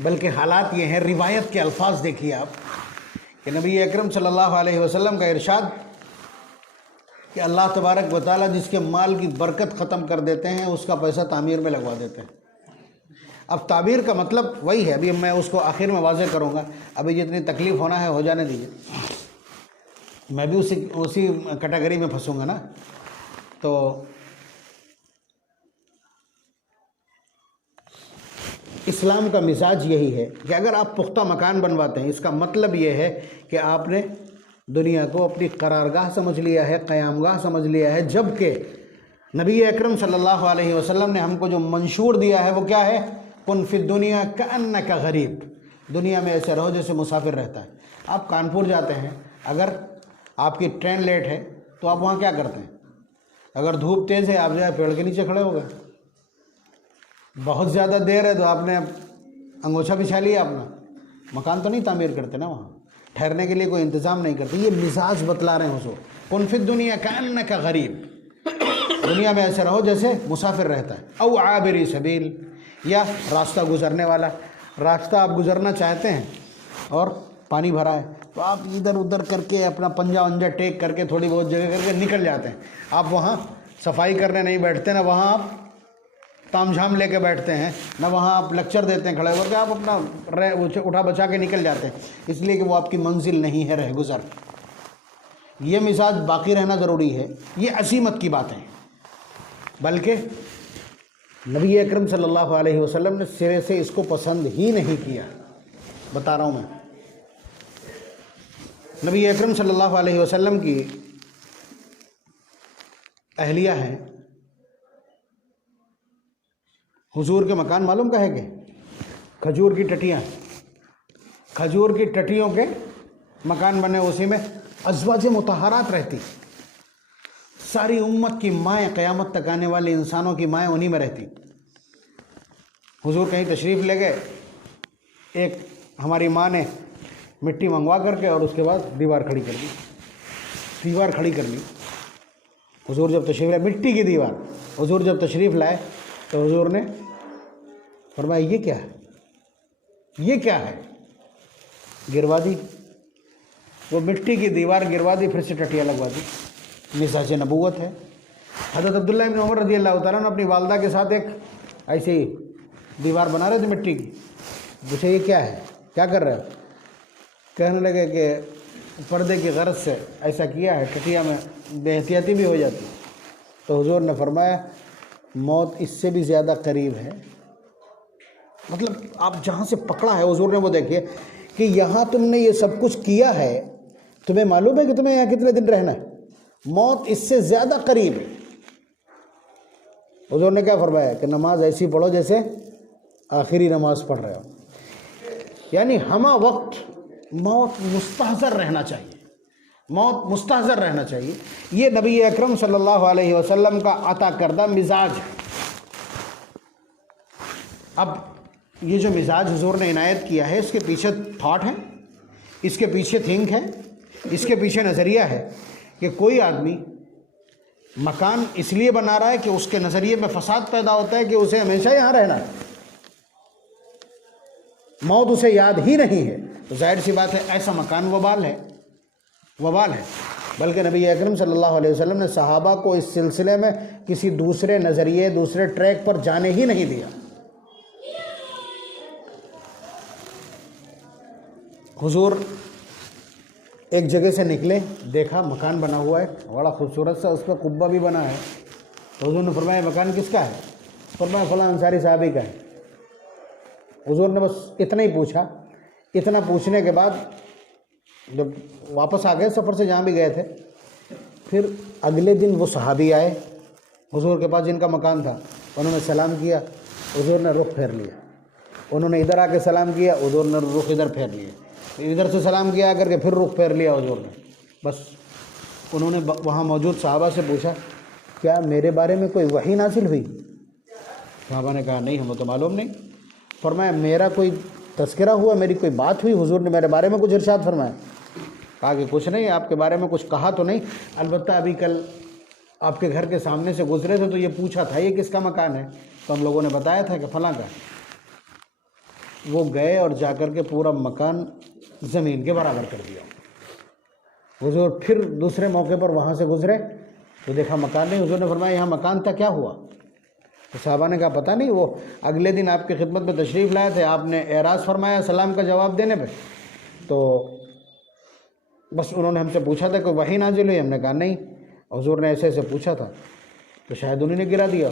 بلکہ حالات یہ ہیں، روایت کے الفاظ دیکھیے آپ کہ نبی اکرم صلی اللہ علیہ وسلم کا ارشاد کہ اللہ تبارک و تعالیٰ جس کے مال کی برکت ختم کر دیتے ہیں اس کا پیسہ تعمیر میں لگوا دیتے ہیں۔ اب تعبیر کا مطلب وہی ہے، ابھی میں اس کو آخر میں واضح کروں گا، ابھی جتنی تکلیف ہونا ہے ہو جانے دیجیے، میں بھی اسی کیٹیگری میں پھنسوں گا نا۔ تو اسلام کا مزاج یہی ہے کہ اگر آپ پختہ مکان بنواتے ہیں، اس کا مطلب یہ ہے کہ آپ نے دنیا کو اپنی قرارگاہ سمجھ لیا ہے، قیام گاہ سمجھ لیا ہے، جبکہ نبی اکرم صلی اللہ علیہ وسلم نے ہم کو جو منشور دیا ہے وہ کیا ہے؟ کن فی الدنیا کأنک غریب، دنیا میں ایسے رہو جیسے مسافر رہتا ہے۔ آپ کانپور جاتے ہیں، اگر آپ کی ٹرین لیٹ ہے تو آپ وہاں کیا کرتے ہیں؟ اگر دھوپ تیز ہے آپ جو ہے پیڑ کے نیچے کھڑے ہو گئے، بہت زیادہ دیر ہے تو آپ نے انگوچھا بچھا لیا اپنا، مکان تو نہیں تعمیر کرتے نا، وہاں ٹھہرنے کے لیے کوئی انتظام نہیں کرتے۔ یہ مزاج بتلا رہے ہیں حضور، کن فی الدنیا کأنک غریب، دنیا میں ایسے رہو جیسے مسافر رہتا ہے، او عابری سبیل، یا راستہ گزرنے والا۔ راستہ آپ گزرنا چاہتے ہیں اور پانی بھرا ہے تو آپ ادھر ادھر کر کے اپنا پنجہ ونجہ ٹیک کر کے تھوڑی بہت جگہ کر کے نکل جاتے ہیں۔ آپ وہاں صفائی کرنے نہیں بیٹھتے، نہ وہاں آپ تام جھام لے کے بیٹھتے ہیں، نہ وہاں آپ لیکچر دیتے ہیں کھڑے ہو کے، آپ اپنا اٹھا بچا کے نکل جاتے ہیں، اس لیے کہ وہ آپ کی منزل نہیں ہے، رہ گزر۔ یہ مزاج باقی رہنا ضروری ہے، یہ عزیمت کی بات ہے۔ بلکہ نبی اکرم صلی اللہ علیہ وسلم نے سرے سے اس کو پسند ہی نہیں کیا۔ بتا رہا ہوں میں، نبی اکرم صلی اللہ علیہ وسلم کی اہلیہ ہیں، حضور کے مکان معلوم کا ہے کہ کھجور کی ٹٹیاں، کھجور کی ٹٹیوں کے مکان بنے، اسی میں ازواج مطہرات رہتی، ساری امت کی مائیں، قیامت تک آنے والے انسانوں کی مائیں انہی میں رہتی۔ حضور کہیں تشریف لے گئے، ایک ہماری ماں نے مٹی منگوا کر کے اور اس کے بعد دیوار کھڑی کر دی، دیوار کھڑی کر لی۔ حضور جب تشریف لائے، مٹی کی دیوار، حضور جب تشریف لائے تو حضور نے فرمایا یہ کیا ہے، یہ کیا ہے؟ گروا دی، وہ مٹی کی دیوار گروا دی، پھر سے ٹٹیاں لگوا دی۔ مزاج نبوت ہے۔ حضرت عبداللہ بن عمر رضی اللہ تعالیٰ نے اپنی والدہ کے ساتھ ایک ایسی دیوار بنا رہے تھے مٹی کی، پوچھا یہ کیا ہے، کیا کر رہے ہو؟ کہنے لگے کہ پردے کی غرض سے ایسا کیا ہے، ٹٹیاں میں بے احتیاطی بھی ہو جاتی۔ تو حضور نے فرمایا موت اس سے بھی زیادہ قریب ہے۔ مطلب آپ جہاں سے پکڑا ہے حضور نے وہ دیکھیے کہ یہاں تم نے یہ سب کچھ کیا ہے، تمہیں معلوم ہے کہ تمہیں یہاں کتنے دن رہنا ہے، موت اس سے زیادہ قریب ہے۔ حضور نے کیا فرمایا کہ نماز ایسی پڑھو جیسے آخری نماز پڑھ رہے ہو، یعنی ہمہ وقت موت مستحضر رہنا چاہیے، موت مستحضر رہنا چاہیے۔ یہ نبی اکرم صلی اللہ علیہ وسلم کا عطا کردہ مزاج ہے۔ اب یہ جو مزاج حضور نے عنایت کیا ہے، اس کے پیچھے تھاٹ ہے، اس کے پیچھے تھنک ہے، اس کے پیچھے نظریہ ہے کہ کوئی آدمی مکان اس لیے بنا رہا ہے کہ اس کے نظریے میں فساد پیدا ہوتا ہے کہ اسے ہمیشہ یہاں رہنا ہے، موت اسے یاد ہی نہیں ہے، تو ظاہر سی بات ہے ایسا مکان وبال ہے، بلکہ نبی اکرم صلی اللہ علیہ وسلم نے صحابہ کو اس سلسلے میں کسی دوسرے نظریے، دوسرے ٹریک پر جانے ہی نہیں دیا۔ حضور ایک جگہ سے نکلے، دیکھا مکان بنا ہوا ہے بڑا خوبصورت سا، اس پہ قبہ بھی بنا ہے، تو حضور نے فرمایا مکان کس کا ہے؟ فرمایا فلاں انصاری صحابی کا ہے۔ حضور نے بس اتنا ہی پوچھا۔ اتنا پوچھنے کے بعد جب واپس آ گئے سفر سے جہاں بھی گئے تھے، پھر اگلے دن وہ صحابی آئے حضور کے پاس جن کا مکان تھا، انہوں نے سلام کیا، حضور نے رخ پھیر لیا۔ انہوں نے ادھر آ کے سلام کیا، حضور نے رخ ادھر پھیر لیا، ادھر سے سلام کیا کر کے پھر رخ پھیر لیا حضور نے۔ بس انہوں نے وہاں موجود صحابہ سے پوچھا کیا میرے بارے میں کوئی وحی نازل ہوئی؟ صحابہ نے کہا نہیں، ہمیں تو معلوم نہیں۔ فرمایا میرا کوئی تذکرہ ہوا، میری کوئی بات ہوئی، حضور نے میرے بارے میں کچھ ارشاد فرمایا؟ کہا کہ کچھ نہیں، آپ کے بارے میں کچھ کہا تو نہیں، البتہ ابھی کل آپ کے گھر کے سامنے سے گزرے تھے تو یہ پوچھا تھا یہ کس کا مکان ہے، تو ہم لوگوں نے بتایا تھا کہ فلاں کا ہے۔ وہ گئے اور جا کر کے پورا مکان زمین کے برابر کر دیا۔ حضور پھر دوسرے موقع پر وہاں سے گزرے تو دیکھا مکان نہیں۔ حضور نے فرمایا یہاں مکان تھا، کیا ہوا؟ تو صحابہ نے کہا پتہ نہیں، وہ اگلے دن آپ کی خدمت میں تشریف لائے تھے، آپ نے اعراض فرمایا سلام کا جواب دینے پہ، تو بس انہوں نے ہم سے پوچھا تھا کہ وحی نازل ہوئی، ہم نے کہا نہیں، حضور نے ایسے ایسے پوچھا تھا تو شاید انہوں نے گرا دیا۔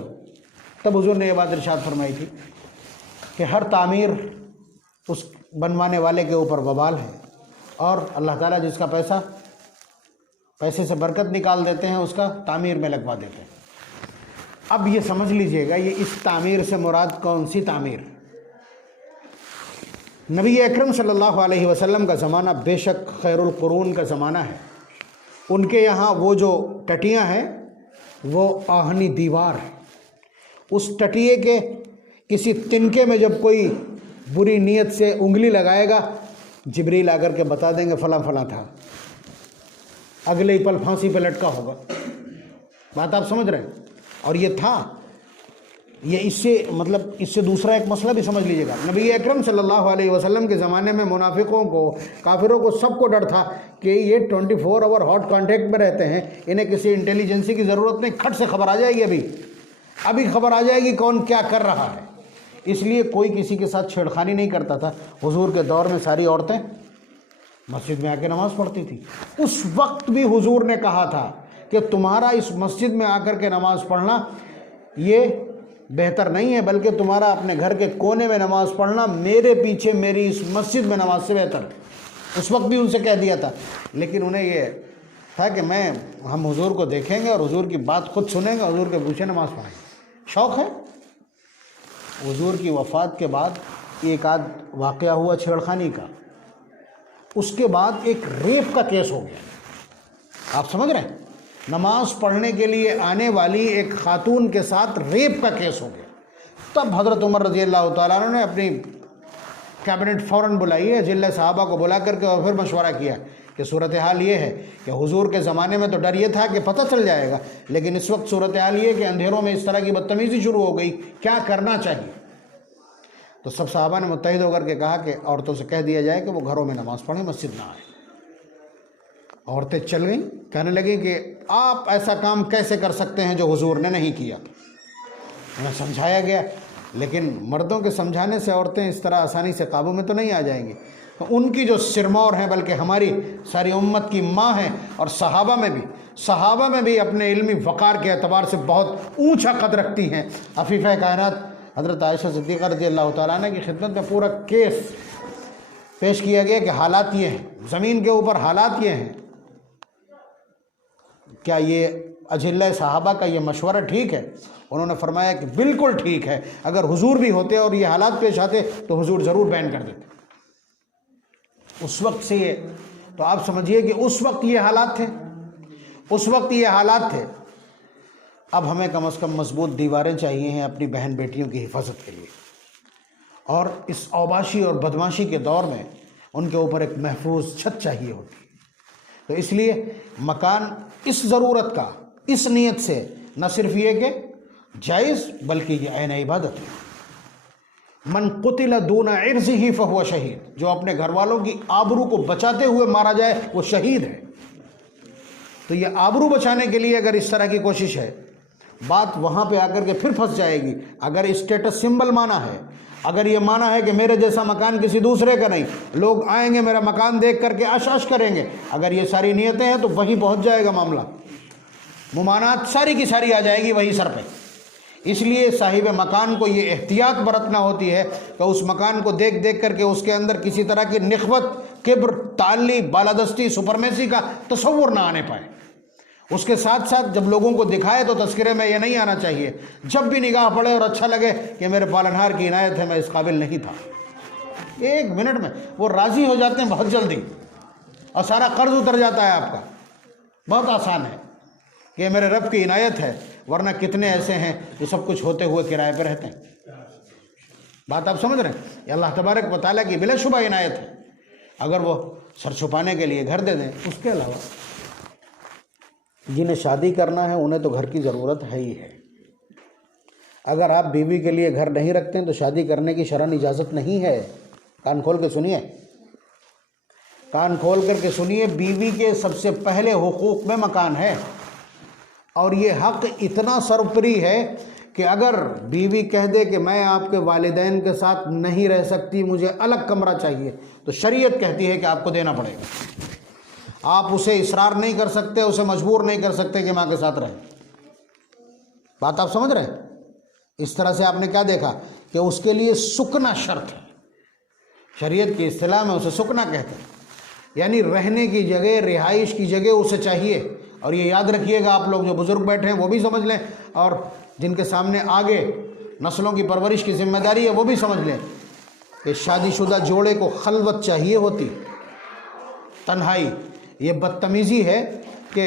تب حضور نے یہ بات ارشاد فرمائی تھی کہ ہر تعمیر اس بنوانے والے کے اوپر وبال ہے، اور اللہ تعالیٰ جس کا پیسے سے برکت نکال دیتے ہیں اس کا تعمیر میں لگوا دیتے ہیں۔ اب یہ سمجھ لیجئے گا یہ اس تعمیر سے مراد کون سی تعمیر؟ نبی اکرم صلی اللہ علیہ وسلم کا زمانہ بے شک خیر القرون کا زمانہ ہے۔ ان کے یہاں وہ جو ٹٹیاں ہیں وہ آہنی دیوار ہے، اس ٹٹیے کے کسی تنکے میں جب کوئی بری نیت سے انگلی لگائے گا، جبریل آ کر کے بتا دیں گے فلاں فلاں تھا، اگلے ہی پل پھانسی پہ لٹکا ہوگا۔ بات آپ سمجھ رہے ہیں؟ اور یہ تھا، یہ اس سے دوسرا ایک مسئلہ بھی سمجھ لیجیے گا۔ نبی اکرم صلی اللہ علیہ وسلم کے زمانے میں منافقوں کو، کافروں کو، سب کو ڈر تھا کہ یہ 24 آور ہاٹ کانٹیکٹ میں رہتے ہیں، انہیں کسی انٹیلیجنسی کی ضرورت نہیں، کھٹ سے خبر آ جائے گی، ابھی خبر آ جائے گی کون کیا کر رہا ہے، اس لیے کوئی کسی کے ساتھ چھیڑخانی نہیں کرتا تھا۔ حضور کے دور میں ساری عورتیں مسجد میں آ کے نماز پڑھتی تھی۔ اس وقت بھی حضور نے کہا تھا کہ تمہارا اس مسجد میں آ کر کے نماز پڑھنا یہ بہتر نہیں ہے، بلکہ تمہارا اپنے گھر کے کونے میں نماز پڑھنا میرے پیچھے میری اس مسجد میں نماز سے بہتر ہے۔ اس وقت بھی ان سے کہہ دیا تھا، لیکن انہیں یہ تھا کہ ہم حضور کو دیکھیں گے اور حضور کی بات خود سنیں گے، حضور کے پیچھے نماز پڑھیں گے، شوق ہے۔ حضور کی وفات کے بعد ایک آدھ واقعہ ہوا چھیڑخانی کا، اس کے بعد ایک ریپ کا کیس ہو گیا۔ آپ سمجھ رہے ہیں؟ نماز پڑھنے کے لیے آنے والی ایک خاتون کے ساتھ ریپ کا کیس ہو گیا۔ تب حضرت عمر رضی اللہ تعالیٰ عنہ نے اپنی کیبنٹ فوراً بلائی ہے، اجلہ صحابہ کو بلا کر کے اور پھر مشورہ کیا کہ صورتحال یہ ہے کہ حضور کے زمانے میں تو ڈر یہ تھا کہ پتہ چل جائے گا، لیکن اس وقت صورتحال یہ کہ اندھیروں میں اس طرح کی بدتمیزی شروع ہو گئی، کیا کرنا چاہیے؟ تو سب صحابہ نے متحد ہو کر کے کہا کہ عورتوں سے کہہ دیا جائے کہ وہ گھروں میں نماز پڑھیں، مسجد نہ آئیں۔ عورتیں چل گئیں، کہنے لگیں کہ آپ ایسا کام کیسے کر سکتے ہیں جو حضور نے نہیں کیا۔ انہیں سمجھایا گیا، لیکن مردوں کے سمجھانے سے عورتیں اس طرح آسانی سے قابو میں تو نہیں آ جائیں گی۔ تو ان کی جو سرمور ہیں، بلکہ ہماری ساری امت کی ماں ہیں، اور صحابہ میں بھی اپنے علمی وقار کے اعتبار سے بہت اونچا قد رکھتی ہیں۔ عفیفہ کائنات حضرت عائشہ صدیقہ رضی اللہ تعالیٰ عنہ کی خدمت میں پورا کیس پیش کیا گیا کہ حالات یہ ہیں، زمین کے اوپر حالات یہ ہیں، کیا یہ اجلہ صحابہ کا یہ مشورہ ٹھیک ہے؟ انہوں نے فرمایا کہ بالکل ٹھیک ہے، اگر حضور بھی ہوتے اور یہ حالات پیش آتے تو حضور ضرور بیان کر دیتے۔ اس وقت سے یہ تو آپ سمجھیے کہ اس وقت یہ حالات تھے۔ اب ہمیں کم از کم مضبوط دیواریں چاہیے ہیں اپنی بہن بیٹیوں کی حفاظت کے لیے، اور اس اوباشی اور بدماشی کے دور میں ان کے اوپر ایک محفوظ چھت چاہیے ہوتی ہے۔ تو اس لیے مکان اس ضرورت کا، اس نیت سے، نہ صرف یہ کہ جائز بلکہ یہ عین عبادت ہے۔ من قتل دون عرضہ فہو شہید، جو اپنے گھر والوں کی آبرو کو بچاتے ہوئے مارا جائے وہ شہید ہے۔ تو یہ آبرو بچانے کے لیے اگر اس طرح کی کوشش ہے، بات وہاں پہ آ کر کے پھر پھنس جائے گی۔ اگر اسٹیٹس سمبل مانا ہے، اگر یہ مانا ہے کہ میرے جیسا مکان کسی دوسرے کا نہیں، لوگ آئیں گے میرا مکان دیکھ کر کے عش عش کریں گے، اگر یہ ساری نیتیں ہیں تو وہیں پہنچ جائے گا معاملہ، ممانعت ساری کی ساری آ جائے گی وہی سر پہ۔ اس لیے صاحب مکان کو یہ احتیاط برتنا ہوتی ہے کہ اس مکان کو دیکھ دیکھ کر کے اس کے اندر کسی طرح کی نخوت، کبر، تعلی، بالادستی، سپرمیسی کا تصور نہ آنے پائے۔ اس کے ساتھ ساتھ جب لوگوں کو دکھائے تو تذکرے میں یہ نہیں آنا چاہیے، جب بھی نگاہ پڑے اور اچھا لگے کہ میرے پالنہار کی عنایت ہے، میں اس قابل نہیں تھا، ایک منٹ میں وہ راضی ہو جاتے ہیں بہت جلدی، اور سارا قرض اتر جاتا ہے آپ کا۔ بہت آسان ہے کہ یہ میرے رب کی عنایت ہے، ورنہ کتنے ایسے ہیں جو سب کچھ ہوتے ہوئے کرائے پہ رہتے ہیں۔ بات آپ سمجھ رہے ہیں؟ یہ اللہ تبارک و تعالیٰ کی بلا شبہ عنایت ہے، اگر وہ سر چھپانے کے لیے گھر دے دیں۔ اس کے علاوہ جنہیں شادی کرنا ہے انہیں تو گھر کی ضرورت ہے ہی ہے۔ اگر آپ بیوی کے لیے گھر نہیں رکھتے ہیں تو شادی کرنے کی شرعاً اجازت نہیں ہے۔ کان کھول کے سنیے، کان کھول کر کے سنیے، بیوی کے سب سے پہلے حقوق میں مکان ہے، اور یہ حق اتنا سرپری ہے کہ اگر بیوی کہہ دے کہ میں آپ کے والدین کے ساتھ نہیں رہ سکتی، مجھے الگ کمرہ چاہیے، تو شریعت کہتی ہے کہ آپ کو دینا پڑے گا۔ آپ اسے اصرار نہیں کر سکتے، اسے مجبور نہیں کر سکتے کہ ماں کے ساتھ رہے۔ بات آپ سمجھ رہے ہیں؟ اس طرح سے آپ نے کیا دیکھا کہ اس کے لیے سکنا شرط ہے، شریعت کی اصطلاح میں اسے سکنا کہتے ہیں، یعنی رہنے کی جگہ، رہائش کی جگہ اسے چاہیے۔ اور یہ یاد رکھیے گا، آپ لوگ جو بزرگ بیٹھے ہیں وہ بھی سمجھ لیں، اور جن کے سامنے آگے نسلوں کی پرورش کی ذمہ داری ہے وہ بھی سمجھ لیں کہ شادی شدہ جوڑے کو خلوت چاہیے ہوتی، تنہائی۔ یہ بدتمیزی ہے کہ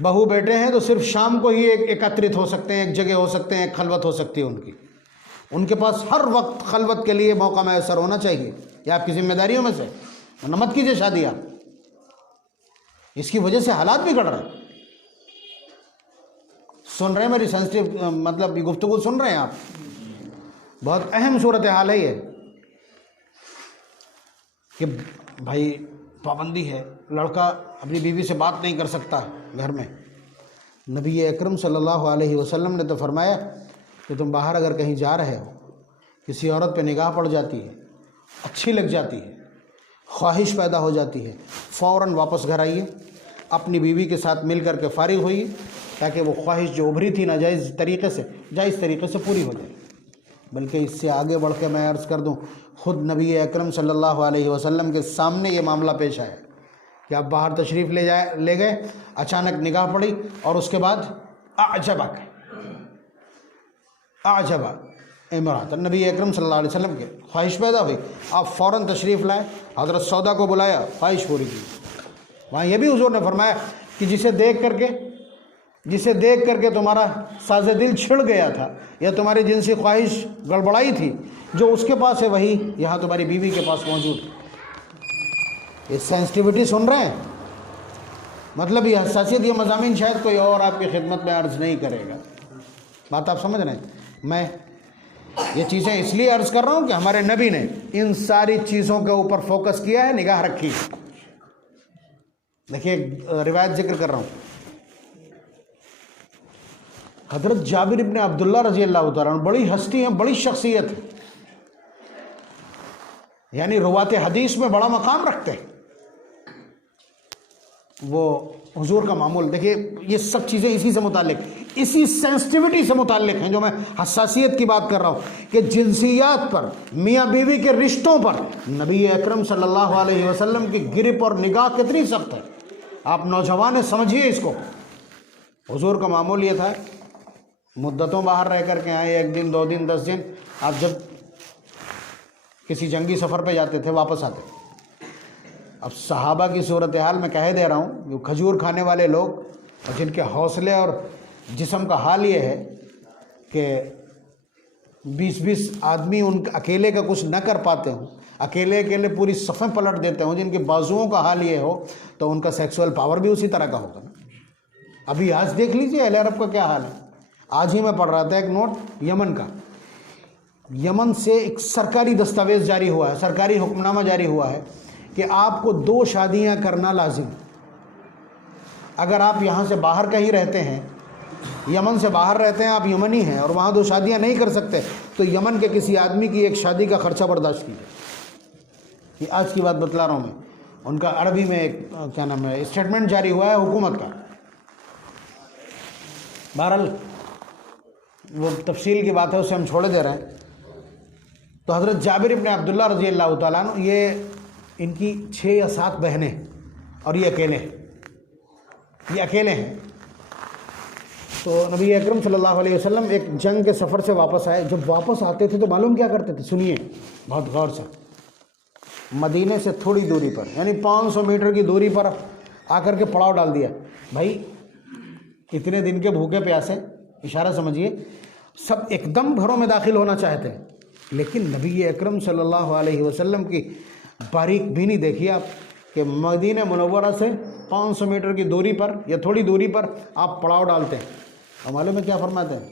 بہو بیٹے ہیں تو صرف شام کو ہی ایکترت ہو سکتے ہیں، ایک جگہ ہو سکتے ہیں، ایک خلوت ہو سکتی ہے ان کی۔ ان کے پاس ہر وقت خلوت کے لیے موقع میسر ہونا چاہیے، یہ آپ کی ذمہ داریوں میں سے، ورنہ مت کیجیے شادی۔ آپ اس کی وجہ سے حالات بگڑ رہے ہیں۔ سن رہے ہیں میری سینسٹیو مطلب یہ گفتگو سن رہے ہیں آپ؟ بہت اہم صورتحال ہے یہ کہ بھائی پابندی ہے، لڑکا اپنی بیوی سے بات نہیں کر سکتا گھر میں۔ نبی اکرم صلی اللہ علیہ وسلم نے تو فرمایا کہ تم باہر اگر کہیں جا رہے ہو، کسی عورت پہ نگاہ پڑ جاتی ہے، اچھی لگ جاتی ہے، خواہش پیدا ہو جاتی ہے، فوراً واپس گھر آئیے، اپنی بیوی کے ساتھ مل کر کے فارغ ہوئیے، تاکہ وہ خواہش جو ابھری تھی ناجائز طریقے سے جائز طریقے سے پوری ہو جائے۔ بلکہ اس سے آگے بڑھ کے میں عرض کر دوں، خود نبی اکرم صلی اللہ علیہ وسلم کے سامنے یہ معاملہ پیش آیا کہ آپ باہر تشریف لے گئے، اچانک نگاہ پڑی، اور اس کے بعد اعجبا امرأۃ، نبی اکرم صلی اللہ علیہ وسلم کے خواہش پیدا ہوئی، آپ فوراً تشریف لائے، حضرت سودا کو بلایا، خواہش پوری کی۔ وہاں یہ بھی حضور نے فرمایا کہ جسے دیکھ کر کے تمہارا ساز دل چھڑ گیا تھا یا تمہاری جنسی خواہش گڑبڑائی تھی، جو اس کے پاس ہے وہی یہاں تمہاری بیوی کے پاس موجود ہے۔ یہ سینسٹیوٹی سن رہے ہیں؟ مطلب یہ حساسیت، یہ مضامین شاید کوئی اور آپ کی خدمت میں عرض نہیں کرے گا۔ بات آپ سمجھ رہے ہیں؟ میں یہ چیزیں اس لیے عرض کر رہا ہوں کہ ہمارے نبی نے ان ساری چیزوں کے اوپر فوکس کیا ہے، نگاہ رکھی۔ دیکھیے روایت ذکر کر رہا ہوں، حضرت جابر ابن عبداللہ رضی اللہ تعالیٰ عنہ بڑی ہستی ہیں، بڑی شخصیت ہے، یعنی روات حدیث میں بڑا مقام رکھتے ہیں۔ وہ حضور کا معمول دیکھیے، یہ سب چیزیں اسی سے متعلق، اسی سینسٹیوٹی سے متعلق ہیں جو میں حساسیت کی بات کر رہا ہوں کہ جنسیات پر، میاں بیوی کے رشتوں پر نبی اکرم صلی اللہ علیہ وسلم کی گرپ اور نگاہ کتنی سخت ہے۔ آپ نوجوان سمجھیے اس کو۔ حضور کا معمول یہ تھا، مدتوں باہر رہ کر کے آئے، 1 دن 2 دن 10 دن، آپ جب کسی جنگی سفر پہ جاتے تھے واپس آتے تھے۔ اب صحابہ کی صورتحال میں کہہ دے رہا ہوں، جو کھجور کھانے والے لوگ اور جن کے حوصلے اور جسم کا حال یہ ہے کہ 20 آدمی ان اکیلے کا کچھ نہ کر پاتے ہوں، اکیلے اکیلے پوری صفیں پلٹ دیتے ہوں، جن کے بازوؤں کا حال یہ ہو تو ان کا سیکسول پاور بھی اسی طرح کا ہوگا نا۔ ابھی آج دیکھ لیجئے اہل عرب کا کیا حال ہے۔ آج ہی میں پڑھ رہا تھا ایک نوٹ یمن کا، یمن سے ایک سرکاری دستاویز جاری ہوا ہے، سرکاری حکم نامہ جاری ہوا ہے کہ آپ کو 2 شادیاں کرنا لازم۔ اگر آپ یہاں سے باہر کہیں رہتے ہیں، یمن سے باہر رہتے ہیں، آپ یمنی ہیں اور وہاں 2 شادیاں نہیں کر سکتے، تو یمن کے کسی آدمی کی 1 شادی کا خرچہ برداشت کیجیے۔ یہ آج کی بات بتلا رہا ہوں میں، ان کا عربی میں ایک کیا نام ہے اسٹیٹمنٹ جاری ہوا ہے حکومت کا۔ بہرحال وہ تفصیل کی بات ہے، اسے ہم چھوڑے دے رہے ہیں۔ تو حضرت جابر ابن عبداللہ رضی اللہ تعالیٰ عنہ، یہ ان کی 6 یا 7 بہنیں اور یہ اکیلے ہیں۔ تو نبی اکرم صلی اللہ علیہ وسلم ایک جنگ کے سفر سے واپس آئے۔ جب واپس آتے تھے تو معلوم کیا کرتے تھے، سنیے بہت غور سے۔ مدینے سے تھوڑی دوری پر، یعنی 500 میٹر کی دوری پر آ کر کے پڑاؤ ڈال دیا۔ بھائی اتنے دن کے بھوکے پیاسے، اشارہ سمجھیے، سب ایک دم گھروں میں داخل ہونا چاہتے ہیں، لیکن نبی اکرم صلی اللہ علیہ وسلم کی باریک بینی دیکھیے آپ کہ مدینہ منورہ سے 500 میٹر کی دوری پر یا تھوڑی دوری پر آپ پڑاؤ ڈالتے ہیں۔ اور معلوم ہے کیا فرماتے ہیں،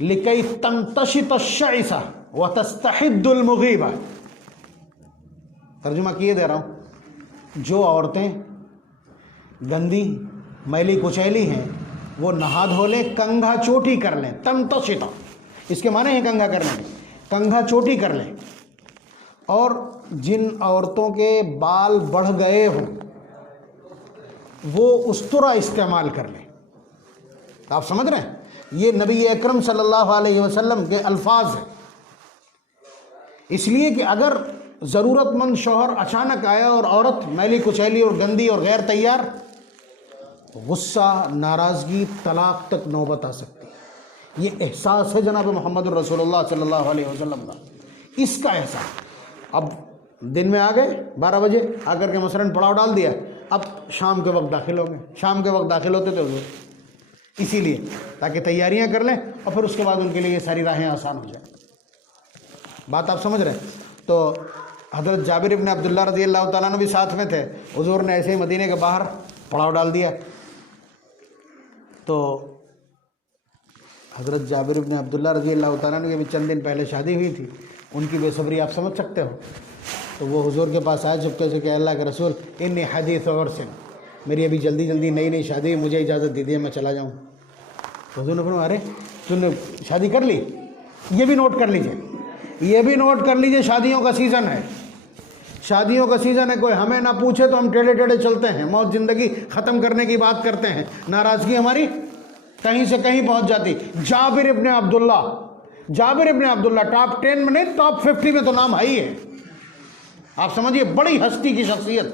لِكَيْ تَنْتَشِطَ الشَّعِثَ وَتَسْتَحِدُّ الْمُغِيبَ۔ ترجمہ کیے دے رہا ہوں، جو عورتیں گندی میلی کچیلی ہیں وہ نہا دھو لیں، کنگھا چوٹی کر لیں۔ تنتشطہ اس کے معنی ہے کنگھا کرنے، کنگھا چوٹی کر لیں۔ اور جن عورتوں کے بال بڑھ گئے ہوں وہ استرا استعمال کر لیں۔ آپ سمجھ رہے ہیں، یہ نبی اکرم صلی اللہ علیہ وسلم کے الفاظ ہیں۔ اس لیے کہ اگر ضرورت مند شوہر اچانک آیا اور عورت میلی کچیلی اور گندی اور غیر تیار، غصہ، ناراضگی، طلاق تک نوبت آ سکتی ہے۔ یہ احساس ہے جناب محمد الرسول اللہ صلی اللہ علیہ وسلم کا، اس کا احساس۔ اب دن میں آ گئے 12 بجے آ کر کے مثلاً پڑاؤ ڈال دیا، اب شام کے وقت داخل ہو گئے۔ شام کے وقت داخل ہوتے تھے حضور اسی لیے تاکہ تیاریاں کر لیں اور پھر اس کے بعد ان کے لیے یہ ساری راہیں آسان ہو جائیں۔ بات آپ سمجھ رہے ہیں۔ تو حضرت جابر ابن عبداللہ رضی اللہ تعالیٰ عنہ بھی ساتھ میں تھے۔ حضور نے ایسے ہی مدینے کے باہر پڑاؤ ڈال دیا۔ تو حضرت جابر ابن عبداللہ رضی اللہ تعالیٰ عنہ کی بھی چند دن پہلے شادی ہوئی تھی، ان کی بے صبری آپ سمجھ سکتے ہو۔ تو وہ حضور کے پاس آئے چپکے سے کہ اللہ کے رسول، انی حدیث عرس، میری ابھی جلدی نئی شادی، مجھے اجازت دیجیے میں چلا جاؤں۔ حضور نے فرمایا، ارے تم نے شادی کر لی؟ یہ بھی نوٹ کر لیجئے، شادیوں کا سیزن ہے، شادیوں کا سیزن ہے۔ کوئی ہمیں نہ پوچھے تو ہم ٹیڑھے ٹیڑھے چلتے ہیں، موت زندگی ختم کرنے کی بات کرتے ہیں، ناراضگی ہماری کہیں سے کہیں پہنچ جاتی۔ جابر ابن عبداللہ ٹاپ 10 میں نہیں، ٹاپ 50 میں تو نام ہے ہی ہے۔ آپ سمجھیے بڑی ہستی کی شخصیت،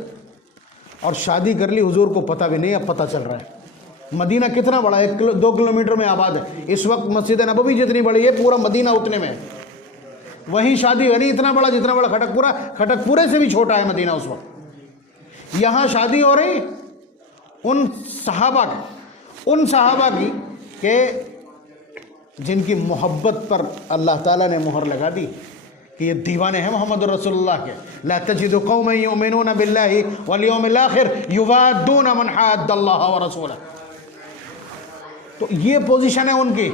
اور شادی کر لی، حضور کو پتہ بھی نہیں، اب پتہ چل رہا ہے۔ مدینہ کتنا بڑا ہے، 2 کلومیٹر میں آباد ہے۔ اس وقت مسجد نبوی جتنی بڑی ہے، پورا مدینہ اتنے میں ہے۔ وہیں شادی ہو رہی، اتنا بڑا کھٹک پورے سے بھی چھوٹا ہے مدینہ اس وقت۔ یہاں شادی ہو رہی ان صحابہ کی کہ جن کی محبت پر اللہ تعالیٰ نے مہر لگا دی کہ یہ دیوانے ہیں محمد رسول اللہ کے۔ لا تجد قوما یؤمنون باللہ والیوم الاخر یوادون من حاد اللہ ورسولہ۔ تو یہ پوزیشن ہے ان کی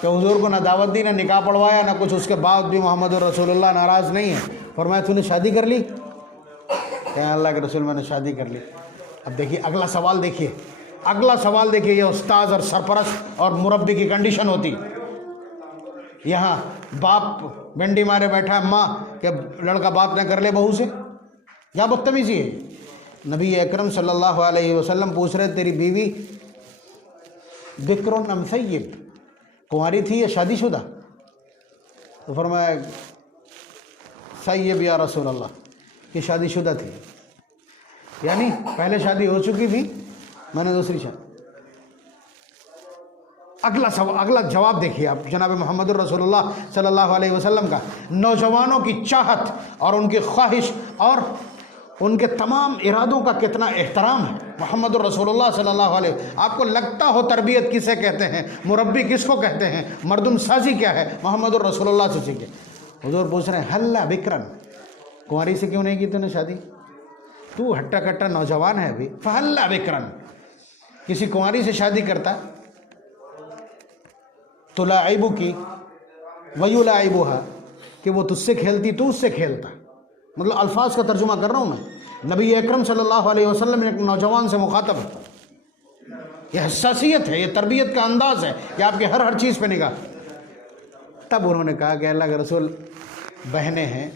کہ حضور کو نہ دعوت دی، نہ نکاح پڑھوایا، نہ کچھ، اس کے بعد بھی محمد رسول اللہ ناراض نہیں ہے۔ فرمایا تو نے شادی کر لی؟ کہ اللہ کے رسول میں نے شادی کر لی۔ اب دیکھیے اگلا سوال دیکھیے، یہ استاذ اور سرپرست اور مربی کی کنڈیشن ہوتی۔ یہاں باپ بنڈی مارے بیٹھا ہے، ماں کہ لڑکا بات نہ کر لے بہو سے، کیا بدتمیزی ہے۔ نبی اکرم صلی اللہ علیہ وسلم پوچھ رہے تیری بیوی بکر ام ثیب، کنواری تھی یا شادی شدہ؟ تو فرمایا ثیب یا رسول اللہ، کہ شادی شدہ تھی، یعنی پہلے شادی ہو چکی تھی، میں نے دوسری شادی۔ اگلا جواب دیکھیے آپ جناب محمد الرسول اللہ صلی اللہ علیہ وسلم کا۔ نوجوانوں کی چاہت اور ان کی خواہش اور ان کے تمام ارادوں کا کتنا احترام ہے. محمد الرسول اللہ صلی اللہ علیہ وسلم. آپ کو لگتا ہو تربیت کسے کہتے ہیں, مربی کس کو کہتے ہیں, مردم سازی کیا ہے, محمد الرسول اللہ سے سیکھے. حضور پوچھ رہے ہیں حلا بکرن, کنواری سے کیوں نہیں کی تو نے شادی؟ تو ہٹا کٹا نوجوان ہے ابھی, فحلا بکرن, کسی کنواری سے شادی کرتا تلاعبو کی ویلاعبوہا, کہ وہ تجھ سے کھیلتی تو اس سے کھیلتا. مطلب الفاظ کا ترجمہ کر رہا ہوں میں. نبی اکرم صلی اللہ علیہ وسلم ایک نوجوان سے مخاطب ہے. یہ حساسیت ہے, یہ تربیت کا انداز ہے کہ آپ کے ہر چیز پہ نگاہ. تب انہوں نے کہا کہ اللہ کے رسول بہنیں ہیں,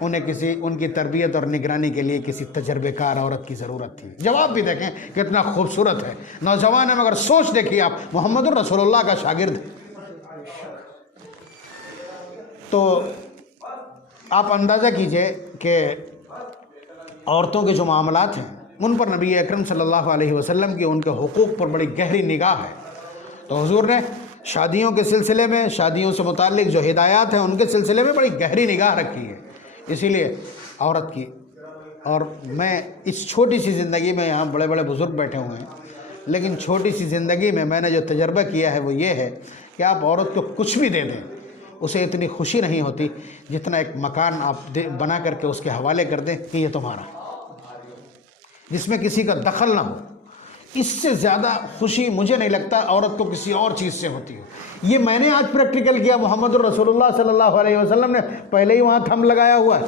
انہیں ان کی تربیت اور نگرانی کے لیے کسی تجربے کار عورت کی ضرورت تھی. جواب بھی دیکھیں کتنا خوبصورت ہے. نوجوان ہے مگر سوچ دیکھیے آپ, محمد الرسول اللہ کا شاگرد ہے. تو آپ اندازہ کیجئے کہ عورتوں کے جو معاملات ہیں ان پر نبی اکرم صلی اللہ علیہ وسلم کی ان کے حقوق پر بڑی گہری نگاہ ہے. تو حضور نے شادیوں کے سلسلے میں, شادیوں سے متعلق جو ہدایات ہیں ان کے سلسلے میں بڑی گہری نگاہ رکھی ہے. اسی لیے عورت کی, اور میں اس چھوٹی سی زندگی میں, یہاں بڑے بڑے بزرگ بیٹھے ہوئے ہیں, لیکن چھوٹی سی زندگی میں نے جو تجربہ کیا ہے وہ یہ ہے کہ آپ عورت کو کچھ بھی دے دیں, اسے اتنی خوشی نہیں ہوتی جتنا ایک مکان آپ بنا کر کے اس کے حوالے کر دیں کہ یہ تمہارا, جس میں کسی کا دخل نہ ہو. اس سے زیادہ خوشی مجھے نہیں لگتا عورت کو کسی اور چیز سے ہوتی ہو. یہ میں نے آج پریکٹیکل کیا. محمد الرسول اللہ صلی اللہ علیہ وسلم نے پہلے ہی وہاں تھم لگایا ہوا ہے,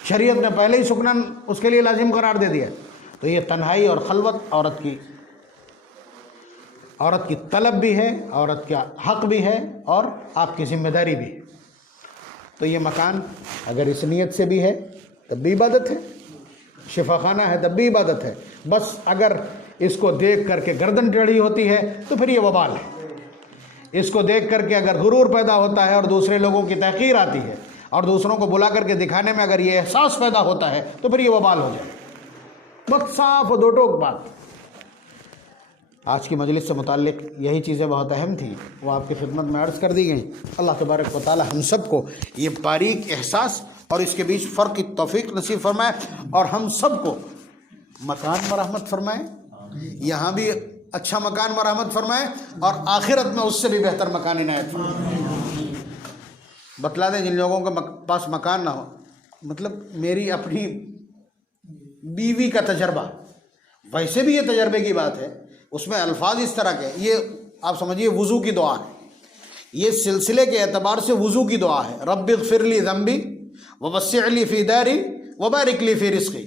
شریعت نے پہلے ہی سکون اس کے لیے لازم قرار دے دیا. تو یہ تنہائی اور خلوت عورت کی طلب بھی ہے, عورت کا حق بھی ہے, اور آپ کی ذمہ داری بھی ہے. تو یہ مکان اگر اس نیت سے بھی ہے تب بھی عبادت ہے, شفا خانہ ہے تب بھی عبادت ہے. بس اگر اس کو دیکھ کر کے گردن ٹیڑھی ہوتی ہے تو پھر یہ وبال ہے. اس کو دیکھ کر کے اگر غرور پیدا ہوتا ہے اور دوسرے لوگوں کی تحقیر آتی ہے, اور دوسروں کو بلا کر کے دکھانے میں اگر یہ احساس پیدا ہوتا ہے تو پھر یہ وبال ہو جائے. بس صاف و دو ٹوک بات. آج کی مجلس سے متعلق یہی چیزیں بہت اہم تھیں, وہ آپ کی خدمت میں عرض کر دی گئیں. اللہ تبارک و تعالی ہم سب کو یہ باریک احساس اور اس کے بیچ فرق کی توفیق نصیب فرمائے, اور ہم سب کو مکان مرحمت فرمائے, یہاں بھی اچھا مکان مرحمت فرمائے, اور آخرت میں اس سے بھی بہتر مکان عنایت فرمائے. بتلا دیں جن لوگوں کے پاس مکان نہ ہو, مطلب میری اپنی بیوی کا تجربہ, ویسے بھی یہ تجربے کی بات ہے, اس میں الفاظ اس طرح کے, یہ آپ سمجھیے وضو کی دعا ہے. یہ سلسلے کے اعتبار سے وضو کی دعا ہے. رب اغفر لی ذنبی ووسع لی فی داری وبارک لی فی رزقی.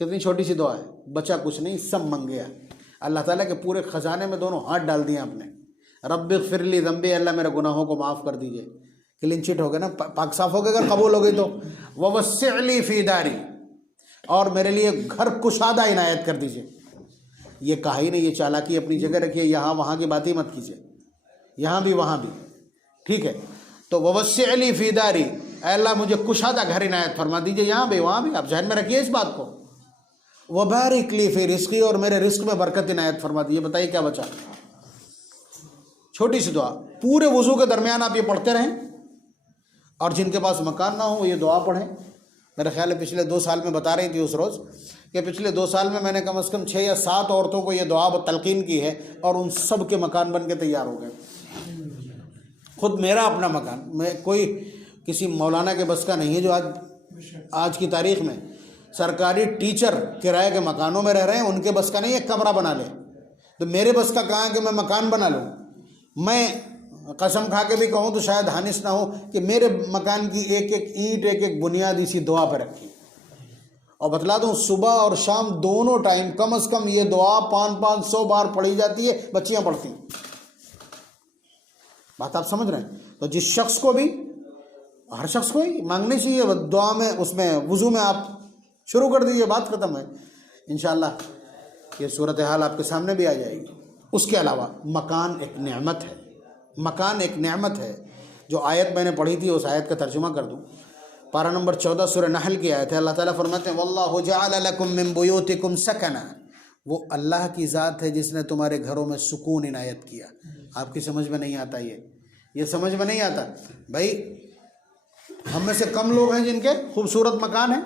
کتنی چھوٹی سی دعا ہے, بچا کچھ نہیں, سب منگ گیا. اللہ تعالیٰ کے پورے خزانے میں دونوں ہاتھ ڈال دیے آپ نے. رب اغفر لی ذنبی, اللہ میرے گناہوں کو معاف کر دیجئے. کلین چٹ ہو گئے نا, پاک صاف ہو گئے اگر قبول ہو گئی تو. ووسع لی فی داری, اور میرے لیے گھر کشادہ عنایت کر دیجئے. یہ کہا ہی نہیں, یہ چالاکی اپنی جگہ رکھیے, یہاں وہاں کی بات ہی مت کیجیے, یہاں بھی وہاں بھی, ٹھیک ہے. تو ووسع لی فی داری, اے اللہ مجھے کشادہ گھر عنایت فرما دیجئے, یہاں بھی وہاں بھی. آپ ذہن میں رکھیے اس بات کو. وبارک لی فی رزقی, اور میرے رزق میں برکت عنایت فرما دیجئے. بتائیے کیا بچا. چھوٹی سی دعا, پورے وضو کے درمیان آپ یہ پڑھتے رہیں, اور جن کے پاس مکان نہ ہو وہ یہ دعا پڑھیں. میرے خیال ہے پچھلے 2 سال میں بتا رہی تھی اس روز کہ پچھلے 2 سال میں نے کم از کم 6 یا 7 عورتوں کو یہ دعا تلقین کی ہے, اور ان سب کے مکان بن کے تیار ہو گئے. خود میرا اپنا مکان, میں کوئی کسی مولانا کے بس کا نہیں ہے جو آج کی تاریخ میں سرکاری ٹیچر کرائے کے مکانوں میں رہ رہے ہیں, ان کے بس کا نہیں ایک کمرہ بنا لے. تو میرے بس کا کہاں ہے کہ میں مکان بنا لوں. میں قسم کھا کے بھی کہوں تو شاید حانس نہ ہو کہ میرے مکان کی ایک ایک اینٹ, ایک ایک بنیادی سی دعا پہ رکھی. اور بتلا دوں, صبح اور شام دونوں ٹائم کم از کم یہ دعا 500 بار پڑھی جاتی ہے, بچیاں پڑھتی ہیں. بات آپ سمجھ رہے ہیں. تو جس شخص کو بھی, ہر شخص کو ہی مانگنی چاہیے دعا میں, اس میں وضو میں آپ شروع کر دیجیے, بات ختم ہے. انشاءاللہ یہ صورتحال آپ کے سامنے بھی آ جائے گی. اس کے علاوہ مکان ایک نعمت ہے, مکان ایک نعمت ہے. جو آیت میں نے پڑھی تھی اس آیت کا ترجمہ کر دوں. پارہ نمبر 14 سورہ نحل کی آیت ہے. اللہ تعالیٰ فرماتے ہیں واللہ جعل لکم من بیوتکم سکنا, وہ اللہ کی ذات ہے جس نے تمہارے گھروں میں سکون عنایت کیا. آپ کی سمجھ میں نہیں آتا, یہ سمجھ میں نہیں آتا بھائی. ہم میں سے کم لوگ ہیں جن کے خوبصورت مکان ہیں.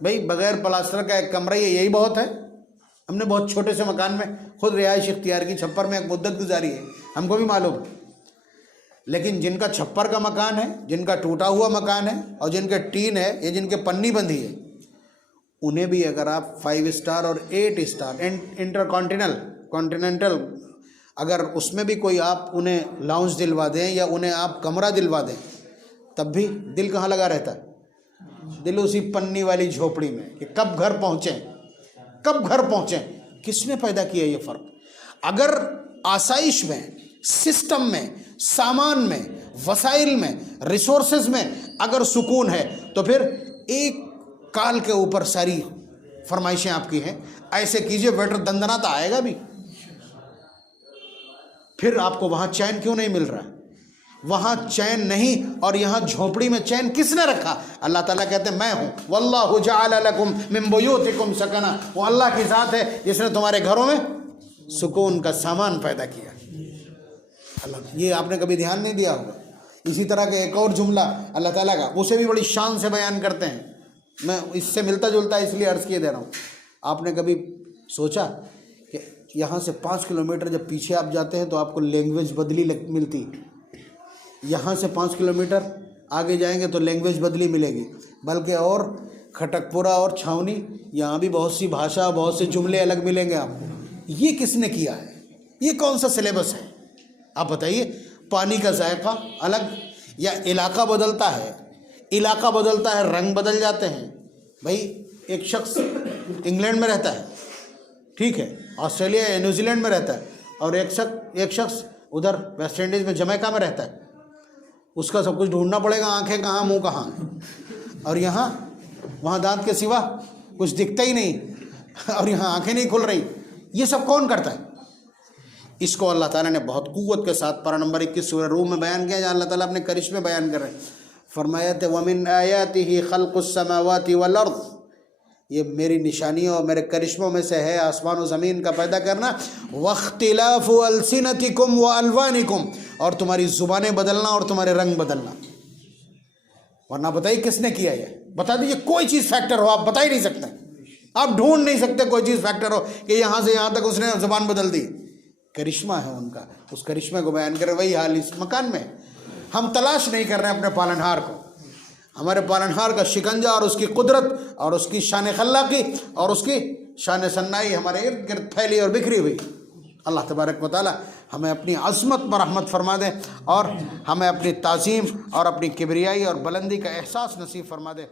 بھائی بغیر پلاسٹر کا ایک کمرہ یہی بہت ہے. ہم نے بہت چھوٹے سے مکان میں خود رہائش اختیار کی, چھپر میں ایک مدت گزاری ہے, ہم کو بھی معلوم ہے. لیکن جن کا چھپر کا مکان ہے, جن کا ٹوٹا ہوا مکان ہے, اور جن کے ٹین ہے یا جن کے پنی بندھی ہے, انہیں بھی اگر آپ 5 اسٹار اور 8 اسٹار انٹر کانٹیننٹل اگر اس میں بھی کوئی آپ انہیں لاؤنج دلوا دیں یا انہیں آپ کمرہ دلوا دیں, تب بھی دل کہاں لگا رہتا ہے؟ دل اسی پنی والی جھوپڑی میں کہ کب گھر پہنچیں. کس نے پیدا کیا یہ فرق؟ اگر آسائش میں, سسٹم میں, سامان میں, وسائل میں, ریسورسز میں اگر سکون ہے تو پھر ایک کال کے اوپر ساری فرمائشیں آپ کی ہیں. ایسے کیجئے ویٹر دندناتا آئے گا بھی. پھر آپ کو وہاں چین کیوں نہیں مل رہا؟ وہاں چین نہیں اور یہاں جھونپڑی میں چین کس نے رکھا؟ اللہ تعالیٰ کہتے ہیں میں ہوں. واللہ جعل لکم من بیوتکم سکنا. وہ اللہ کی ذات ہے جس نے تمہارے گھروں میں سکون کا سامان پیدا کیا. اللہ, یہ آپ نے کبھی دھیان نہیں دیا ہوگا. اسی طرح کا ایک اور جملہ اللہ تعالیٰ کا, اسے بھی بڑی شان سے بیان کرتے ہیں. میں اس سے ملتا جلتا اس لیے عرض کیے دے رہا ہوں. آپ نے کبھی سوچا کہ یہاں سے 5 کلومیٹر جب پیچھے آپ جاتے ہیں تو آپ کو لینگویج بدلی ملتی, یہاں سے 5 کلومیٹر آگے جائیں گے تو لینگویج بدلی ملے گی, بلکہ اور کھٹک پورا اور چھاونی یہاں بھی بہت سی بھاشا, بہت سے جملے الگ ملیں گے آپ کو. یہ کس نے کیا ہے؟ یہ کون سا سلیبس ہے؟ آپ بتائیے. پانی کا ذائقہ الگ, یا علاقہ بدلتا ہے, رنگ بدل جاتے ہیں. بھائی ایک شخص انگلینڈ میں رہتا ہے, ٹھیک ہے, آسٹریلیا یا نیوزی لینڈ میں رہتا ہے, اور ایک شخص ادھر ویسٹ انڈیز میں جمیکا میں رہتا ہے. اس کا سب کچھ ڈھونڈنا پڑے گا, آنکھیں کہاں, منہ کہاں, اور یہاں وہاں دانت کے سوا کچھ دکھتا ہی نہیں, اور یہاں آنکھیں نہیں کھل رہی. یہ سب کون کرتا ہے؟ اس کو اللہ تعالیٰ نے بہت قوت کے ساتھ پارہ نمبر 21 سورہ روم میں بیان کیا, جہاں اللہ تعالیٰ اپنے کرشمے بیان کر رہے ہیں. فرمایا تھا وَمِنْ آيَاتِهِ خَلْقُ السَّمَاوَاتِ وَالْأَرْضِ, یہ میری نشانیوں اور میرے کرشموں میں سے ہے آسمان و زمین کا پیدا کرنا. وَاخْتِلَافُ أَلْسِنَتِكُمْ وَأَلْوَانِكُمْ, اور تمہاری زبانیں بدلنا اور تمہارے رنگ بدلنا. ورنہ بتائیے کس نے کیا؟ یہ بتا دیجیے. کوئی چیز فیکٹر ہو آپ بتا ہی نہیں سکتے, آپ ڈھونڈ نہیں سکتے کوئی چیز فیکٹر ہو کہ یہاں سے یہاں تک اس نے زبان بدل دی. کرشمہ ہے ان کا, اس کرشمے کو بیان کرے. وہی حال اس مکان میں. ہم تلاش نہیں کر رہے ہیں اپنے پالنہار کو. ہمارے پالنہار کا شکنجہ اور اس کی قدرت اور اس کی شان خلاقی اور اس کی شان ثنائی ہمارے ارد گرد پھیلی اور بکھری ہوئی. اللہ تبارک و تعالی ہمیں اپنی عظمت پر رحمت فرما دے, اور ہمیں اپنی تعظیم اور اپنی کبریائی اور بلندی کا احساس نصیب فرما دے.